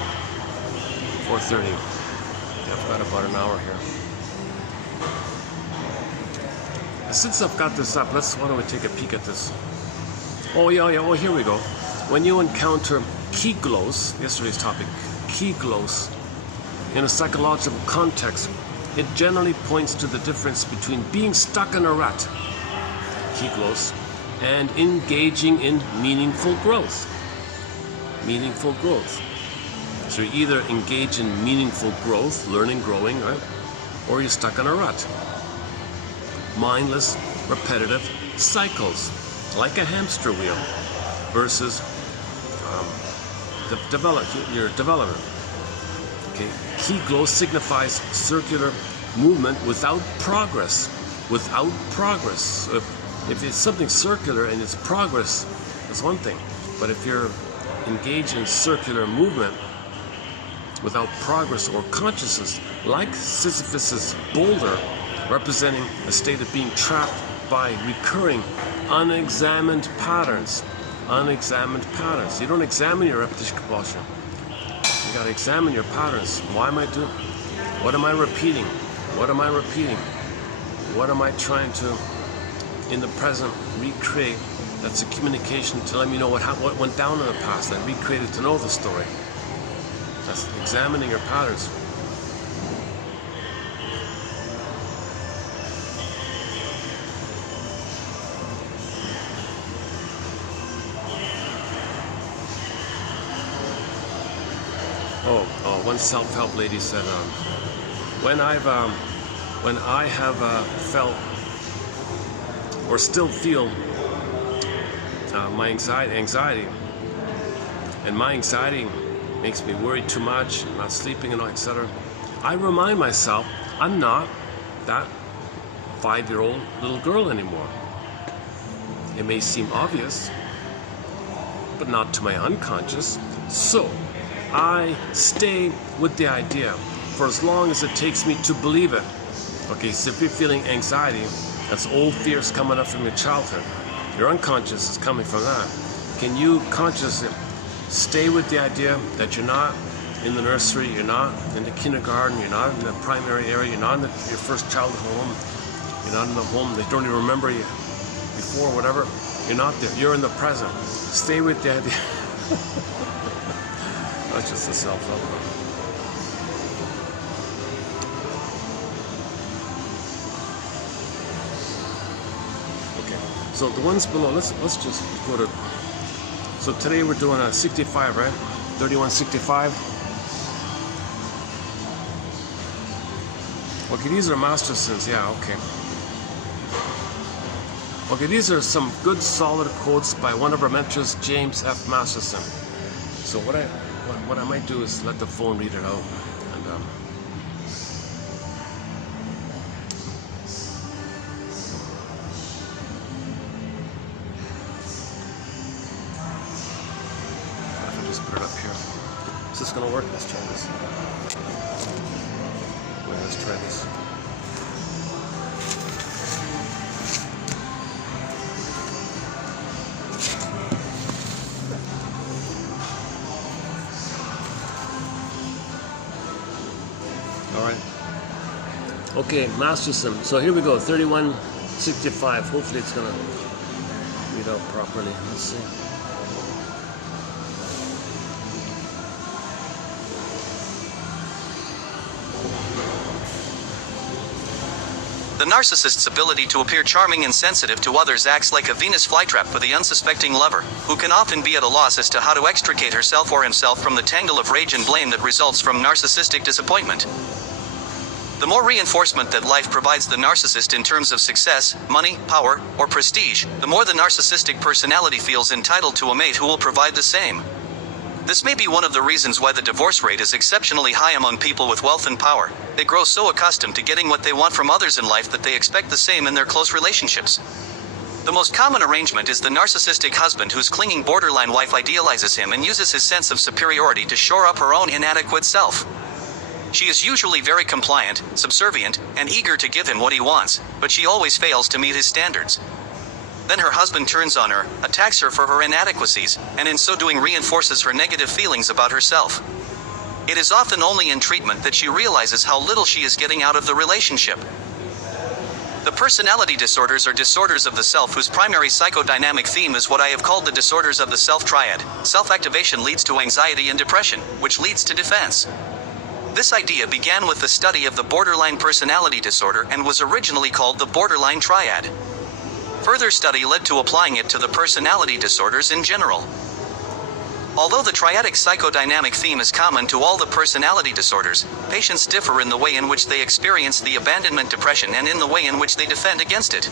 4:30. Yeah, I've got about an hour here. Since I've got this up, why don't we take a peek at this? Oh here we go. When you encounter keglos, yesterday's topic, keglos, in a psychological context, it generally points to the difference between being stuck in a rut, keglos, and engaging in meaningful growth. Meaningful growth. So you either engage in meaningful growth, learning, growing, right? Or you're stuck in a rut. Mindless, repetitive cycles, like a hamster wheel, versus your development. Okay, keglo signifies circular movement without progress. Without progress. So if it's something circular and it's progress, that's one thing. But if you're engaged in circular movement without progress or consciousness, like Sisyphus's boulder, representing a state of being trapped by recurring, unexamined patterns. Unexamined patterns. You don't examine your repetition compulsion. You gotta examine your patterns. Why am I doing? What am I repeating? What am I repeating? What am I trying to in the present, recreate. That's a communication to let me know what went down in the past. I recreated to know the story. That's examining your patterns. One self-help lady said, when I have felt or still feel my anxiety, and my anxiety makes me worry too much, not sleeping and etc., I remind myself I'm not that 5-year-old little girl anymore. It may seem obvious, but not to my unconscious. So I stay with the idea for as long as it takes me to believe it. Okay, so if you're feeling anxiety, that's old fears coming up from your childhood. Your unconscious is coming from that. Can you consciously stay with the idea that you're not in the nursery, you're not in the kindergarten, you're not in the primary area, you're not in your first childhood home, you're not in the home they don't even remember you before, whatever. You're not there. You're in the present. Stay with the idea. That's just a self-help. Okay, so the ones below, let's just go to, so today we're doing a 65, right? 3165. Okay, these are master sins, yeah, okay. Okay, these are some good solid quotes by one of our mentors, James F. Masterson. So what I might do is let the phone read it out, and I just put it up here. Is this gonna work? Let's try this. Wait, let's try this. Okay, Masterson. So here we go, 3165. Hopefully it's gonna read out properly. Let's see. The narcissist's ability to appear charming and sensitive to others acts like a Venus flytrap for the unsuspecting lover, who can often be at a loss as to how to extricate herself or himself from the tangle of rage and blame that results from narcissistic disappointment. The more reinforcement that life provides the narcissist in terms of success, money, power, or prestige, the more the narcissistic personality feels entitled to a mate who will provide the same. This may be one of the reasons why the divorce rate is exceptionally high among people with wealth and power. They grow so accustomed to getting what they want from others in life that they expect the same in their close relationships. The most common arrangement is the narcissistic husband whose clinging borderline wife idealizes him and uses his sense of superiority to shore up her own inadequate self. She is usually very compliant, subservient, and eager to give him what he wants, but she always fails to meet his standards. Then her husband turns on her, attacks her for her inadequacies, and in so doing reinforces her negative feelings about herself. It is often only in treatment that she realizes how little she is getting out of the relationship. The personality disorders are disorders of the self whose primary psychodynamic theme is what I have called the disorders of the self triad. Self-activation leads to anxiety and depression, which leads to defense. This idea began with the study of the borderline personality disorder and was originally called the borderline triad. Further study led to applying it to the personality disorders in general. Although the triadic psychodynamic theme is common to all the personality disorders, patients differ in the way in which they experience the abandonment depression and in the way in which they defend against it.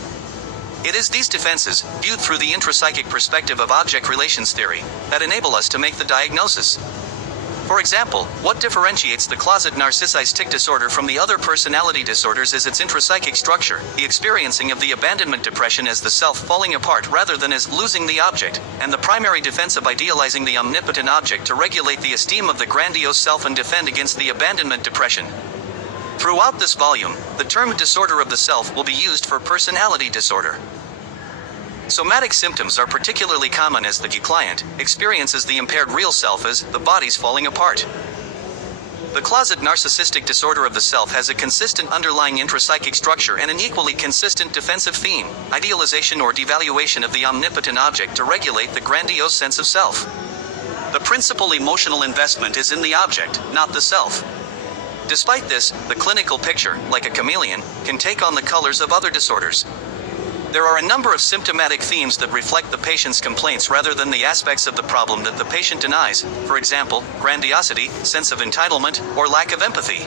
It is these defenses, viewed through the intrapsychic perspective of object relations theory, that enable us to make the diagnosis. For example, what differentiates the closet narcissistic disorder from the other personality disorders is its intrapsychic structure, the experiencing of the abandonment depression as the self falling apart rather than as losing the object, and the primary defense of idealizing the omnipotent object to regulate the esteem of the grandiose self and defend against the abandonment depression. Throughout this volume, the term disorder of the self will be used for personality disorder. Somatic symptoms are particularly common as the client experiences the impaired real self as the body's falling apart. The closet narcissistic disorder of the self has a consistent underlying intrapsychic structure and an equally consistent defensive theme, idealization or devaluation of the omnipotent object to regulate the grandiose sense of self. The principal emotional investment is in the object, not the self. Despite this, the clinical picture, like a chameleon, can take on the colors of other disorders. There are a number of symptomatic themes that reflect the patient's complaints rather than the aspects of the problem that the patient denies, for example, grandiosity, sense of entitlement, or lack of empathy.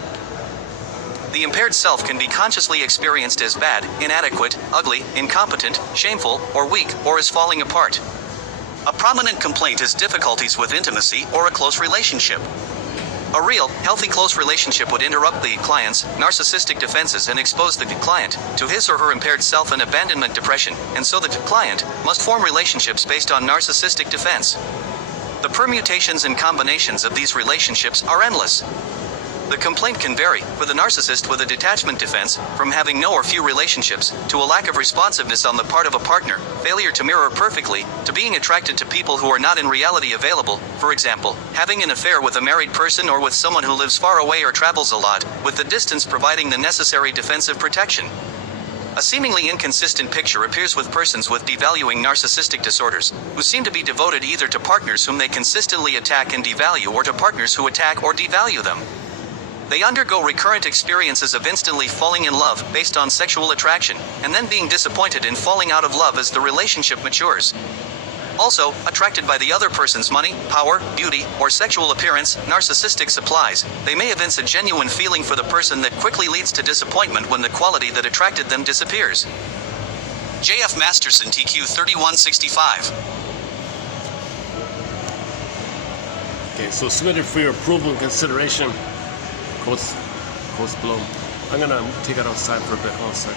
The impaired self can be consciously experienced as bad, inadequate, ugly, incompetent, shameful, or weak, or as falling apart. A prominent complaint is difficulties with intimacy or a close relationship. A real, healthy close relationship would interrupt the client's narcissistic defenses and expose the client to his or her impaired self and abandonment depression, and so the client must form relationships based on narcissistic defense. The permutations and combinations of these relationships are endless. The complaint can vary, for the narcissist with a detachment defense, from having no or few relationships, to a lack of responsiveness on the part of a partner, failure to mirror perfectly, to being attracted to people who are not in reality available, for example, having an affair with a married person or with someone who lives far away or travels a lot, with the distance providing the necessary defensive protection. A seemingly inconsistent picture appears with persons with devaluing narcissistic disorders, who seem to be devoted either to partners whom they consistently attack and devalue or to partners who attack or devalue them. They undergo recurrent experiences of instantly falling in love based on sexual attraction, and then being disappointed in falling out of love as the relationship matures. Also, attracted by the other person's money, power, beauty, or sexual appearance, narcissistic supplies, they may evince a genuine feeling for the person that quickly leads to disappointment when the quality that attracted them disappears. J.F. Masterson, TQ 3165. Okay, so submitted for your approval and consideration. Quotes below. I'm gonna take it outside for a bit. Hold on a sec.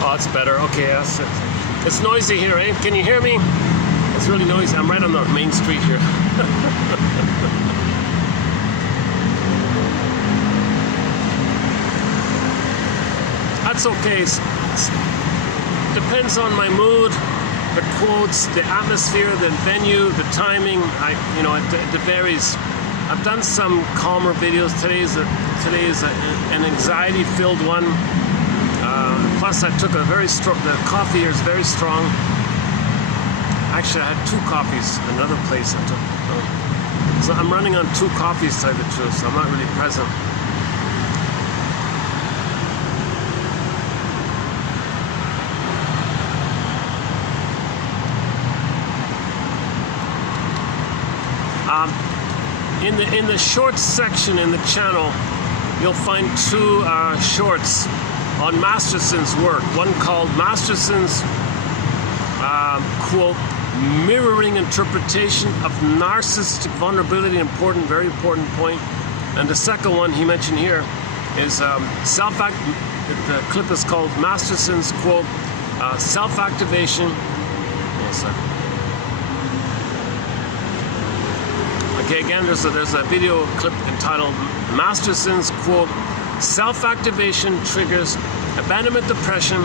Oh, it's better. Okay, yes. It's noisy here, eh? Can you hear me? It's really noisy. I'm right on the main street here. That's okay. Depends on my mood, the quotes, the atmosphere, the venue, the timing. It varies. I've done some calmer videos. Today is an anxiety-filled one. Plus, I took a very strong. The coffee here is very strong. Actually, I had 2 coffees. Another place I took. So I'm running on 2 coffees, to tell you the truth. So I'm not really present. In the shorts section in the channel, you'll find 2 shorts on Masterson's work. One called Masterson's quote, mirroring interpretation of narcissistic vulnerability, very important point. And the second one he mentioned here is the clip is called Masterson's quote, self-activation. Okay, again, there's a video clip entitled Masterson's quote, self-activation triggers abandonment depression,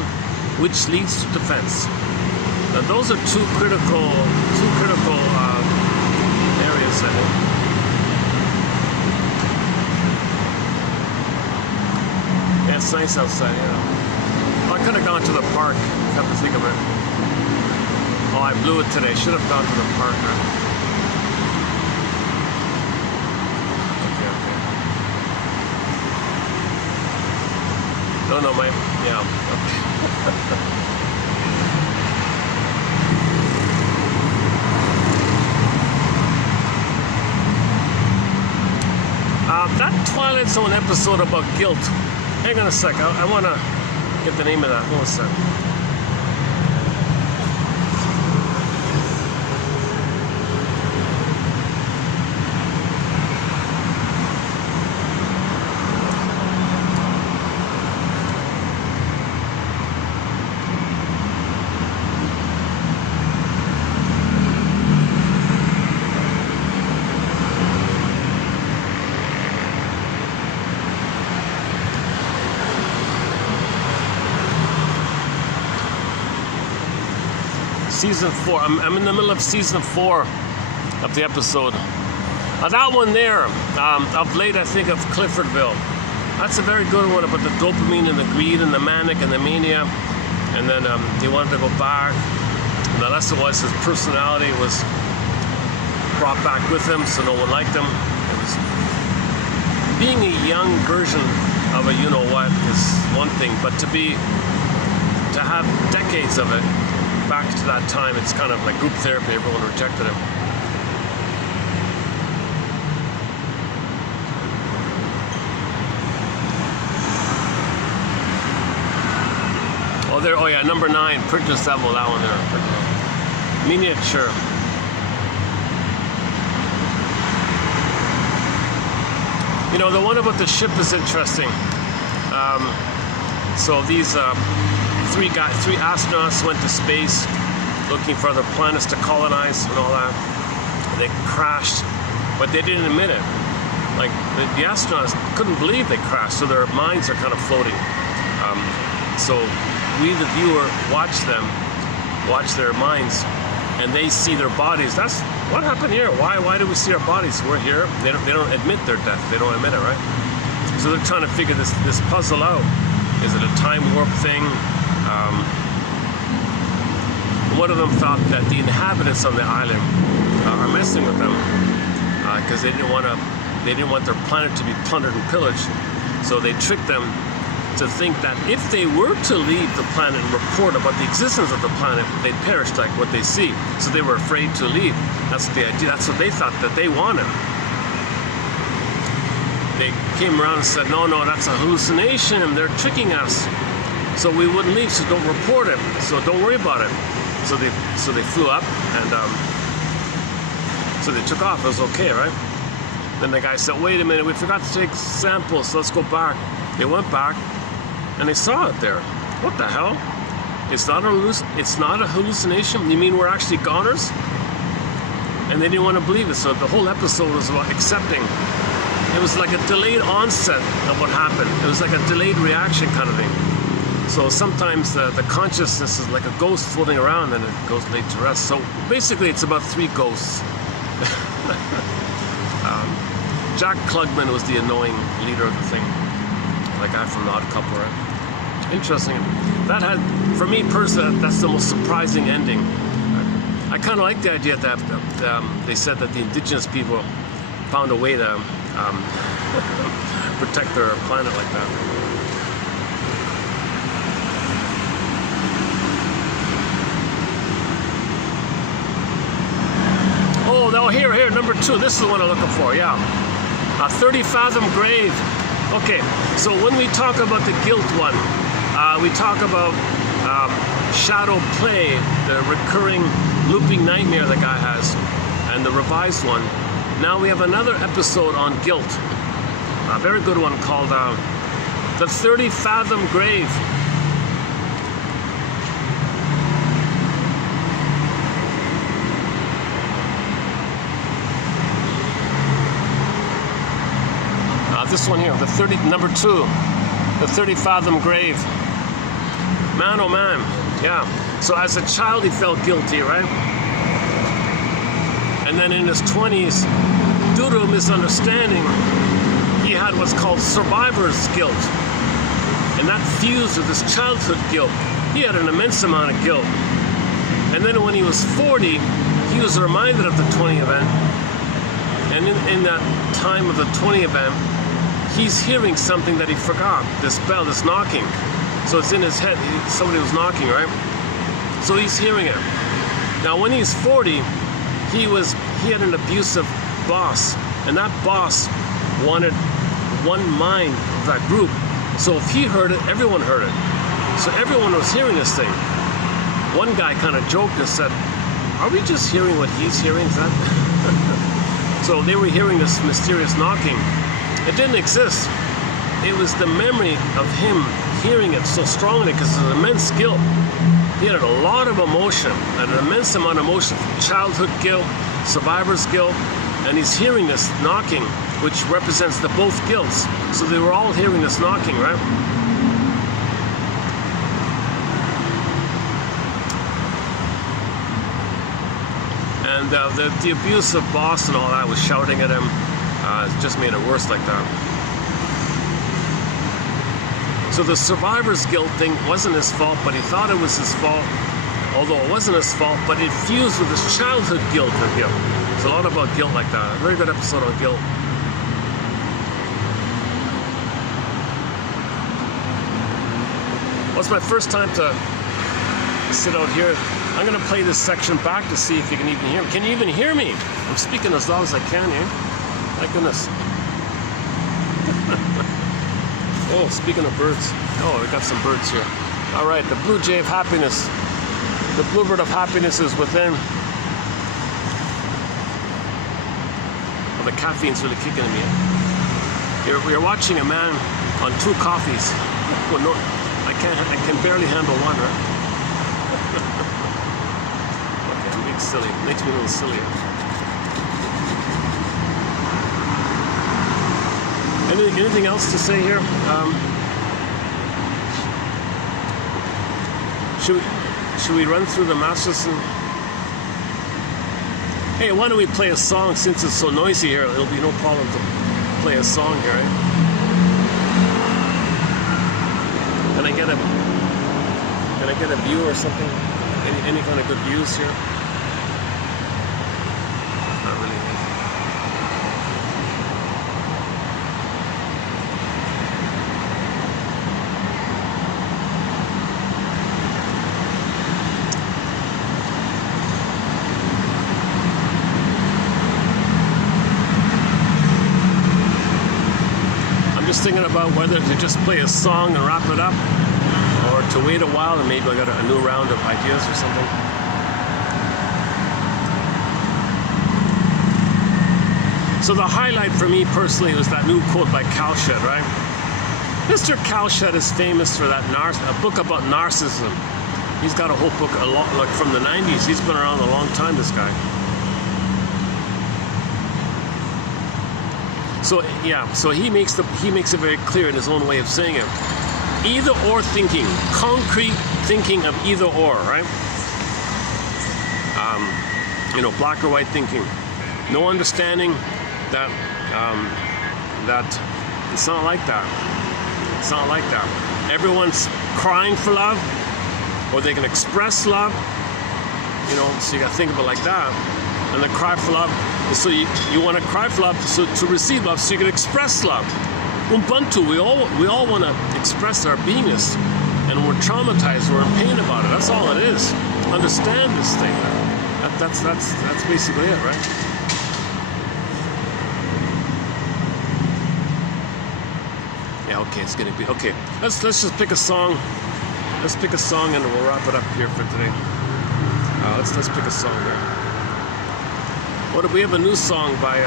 which leads to defense. Now, those are two critical areas, I think. Yeah, it's nice outside, yeah. Oh, I could have gone to the park, come to think of it. Oh, I blew it today. Should have gone to the park. No, yeah, okay. That Twilight Zone episode about guilt. Hang on a sec, I want to get the name of that. Hold on a sec. Season 4. I'm in the middle of season 4 of the episode. That one there, of late I think of Cliffordville. That's a very good one about the dopamine and the greed and the manic and the mania. And then he wanted to go back. And the lesson was his personality was brought back with him, so no one liked him. It was being a young version of a you-know-what is one thing, but to have decades of it back to that time, it's kind of like group therapy. Everyone rejected him. Oh yeah, number 9, Printer Seville, that one there. Miniature. You know, the one about the ship is interesting. So these three astronauts went to space looking for other planets to colonize and all that. They crashed, but they didn't admit it. Like, the astronauts couldn't believe they crashed, so their minds are kind of floating. So we, the viewer, watch their minds, and they see their bodies. That's what happened here. Why do we see our bodies? We're here. They don't admit their death. They don't admit it, right? So they're trying to figure this puzzle out. Is it a time warp thing? One of them thought that the inhabitants on the island are messing with them because they didn't want their planet to be plundered and pillaged. So they tricked them to think that if they were to leave the planet and report about the existence of the planet, they'd perish like what they see. So they were afraid to leave. That's the idea. That's what they thought that they wanted. They came around and said, no, that's a hallucination, and they're tricking us. So we wouldn't leave, so don't report it. So don't worry about it. So they flew up, and so they took off. It was okay, right? Then the guy said, wait a minute, we forgot to take samples, so let's go back. They went back, and they saw it there. What the hell? It's not a hallucination? You mean we're actually goners? And they didn't want to believe it, so the whole episode was about accepting. It was like a delayed onset of what happened. It was like a delayed reaction kind of thing. So sometimes the consciousness is like a ghost floating around and it goes laid to rest. So basically it's about 3 ghosts. Jack Klugman was the annoying leader of the thing. The guy from The Odd Couple, right? Interesting. That had, for me personally, that's the most surprising ending. I kind of like the idea that they said that the indigenous people found a way to protect their planet like that. Oh, no, here, number 2. This is the one I'm looking for, yeah. A 30-fathom grave. Okay, so when we talk about the guilt one, we talk about shadow play, the recurring looping nightmare the guy has, and the revised one. Now we have another episode on guilt, a very good one called The 30-Fathom Grave. This one here, number 2, The 30-Fathom Grave. Man, oh man, yeah. So as a child he felt guilty, right? And then in his 20s, due to a misunderstanding, he had what's called survivor's guilt. And that fused with his childhood guilt. He had an immense amount of guilt. And then when he was 40, he was reminded of the 20 event. And in that time of the 20 event, he's hearing something that he forgot. This bell, this knocking. So it's in his head. Somebody was knocking, right? So he's hearing it. Now when he's 40, he had an abusive boss, and that boss wanted one mind of that group. So if he heard it, everyone heard it. So everyone was hearing this thing. One guy kind of joked and said, "Are we just hearing what he's hearing?" Is that? So they were hearing this mysterious knocking. It didn't exist. It was the memory of him hearing it so strongly because of immense guilt. He had a lot of emotion, an immense amount of emotion, childhood guilt, survivor's guilt, and he's hearing this knocking, which represents the both guilts. So they were all hearing this knocking, right? And the abusive boss and all that was shouting at him. It just made it worse like that. So the survivor's guilt thing wasn't his fault, but he thought it was his fault. Although it wasn't his fault, but it fused with his childhood guilt or guilt. There's a lot about guilt like that. A very good episode on guilt. Well, it's my first time to sit out here. I'm going to play this section back to see if you can even hear me. Can you even hear me? I'm speaking as loud as I can here. My goodness. Oh, speaking of birds. Oh, we got some birds here. All right, the blue jay of happiness. The bluebird of happiness is within. Well, the caffeine's really kicking in me. You're watching a man on 2 coffees. Well, no, I can barely handle one, right? Okay, I'm being silly. Makes me a little sillier. Anything else to say here? Should we run through the masters? Hey, why don't we play a song since it's so noisy here? It'll be no problem to play a song here, right? Can I get a view or something? Any kind of good views here? Not really. Thinking about whether to just play a song and wrap it up, or to wait a while and maybe I got a new round of ideas or something. So the highlight for me personally was that new quote by Cowshed, right? Mr. Cowshed is famous for that a book about narcissism. He's got a whole book like from the 90s. He's been around a long time, this guy. So yeah, so he makes it very clear in his own way of saying it. Either or thinking, concrete thinking of either or, right? Black or white thinking. No understanding that it's not like that. It's not like that. Everyone's crying for love, or they can express love. So you got to think of it like that. And the cry for love. So you want to cry for love, so to receive love, so you can express love. Ubuntu, we all want to express our beingness, and we're traumatized, we're in pain about it. That's all it is. Understand this thing. That's basically it, right? Yeah. Okay. It's gonna be okay. Let's just pick a song. Let's pick a song, and we'll wrap it up here for today. Let's pick a song there. What do we have? A new song by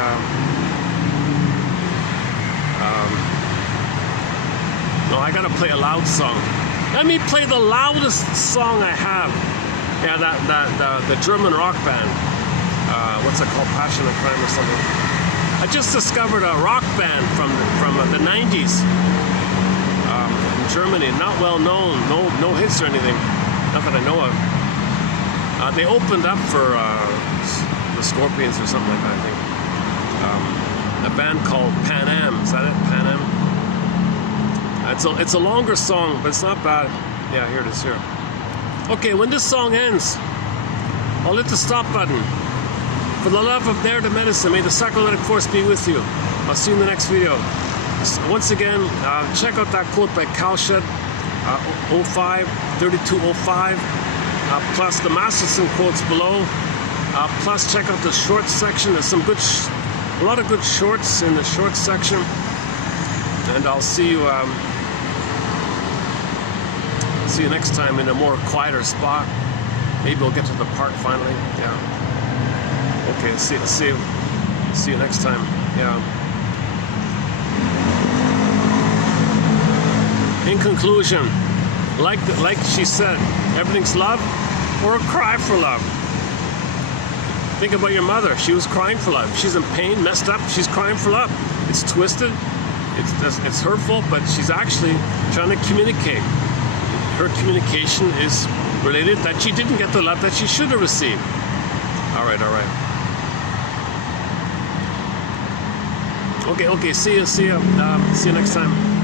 no, I gotta play a loud song. Let me play the loudest song I have. Yeah, the German rock band. What's it called? Passion and Crime or something. I just discovered a rock band from the 90s in Germany. Not well known. No hits or anything. Not that I know of. They opened up for the Scorpions or something like that, I think. A band called Pan Am. Is that it? Pan Am? It's a longer song, but it's not bad. Yeah, here it is here. Okay, when this song ends, I'll hit the stop button. For the love of there to medicine, may the psycholytic force be with you. I'll see you in the next video. Once again, check out that quote by Cowshed, 3205, plus the Masterson quotes below. Plus, check out the short section. There's a lot of good shorts in the short section. And I'll see you next time in a more quieter spot. Maybe we'll get to the park finally. Yeah. Okay. See you next time. Yeah. In conclusion, like she said, everything's love or a cry for love. Think about your mother. She was crying for love. She's in pain, messed up. She's crying for love. It's twisted. It's hurtful, but she's actually trying to communicate. Her communication is related that she didn't get the love that she should have received. All right. Okay. See you next time.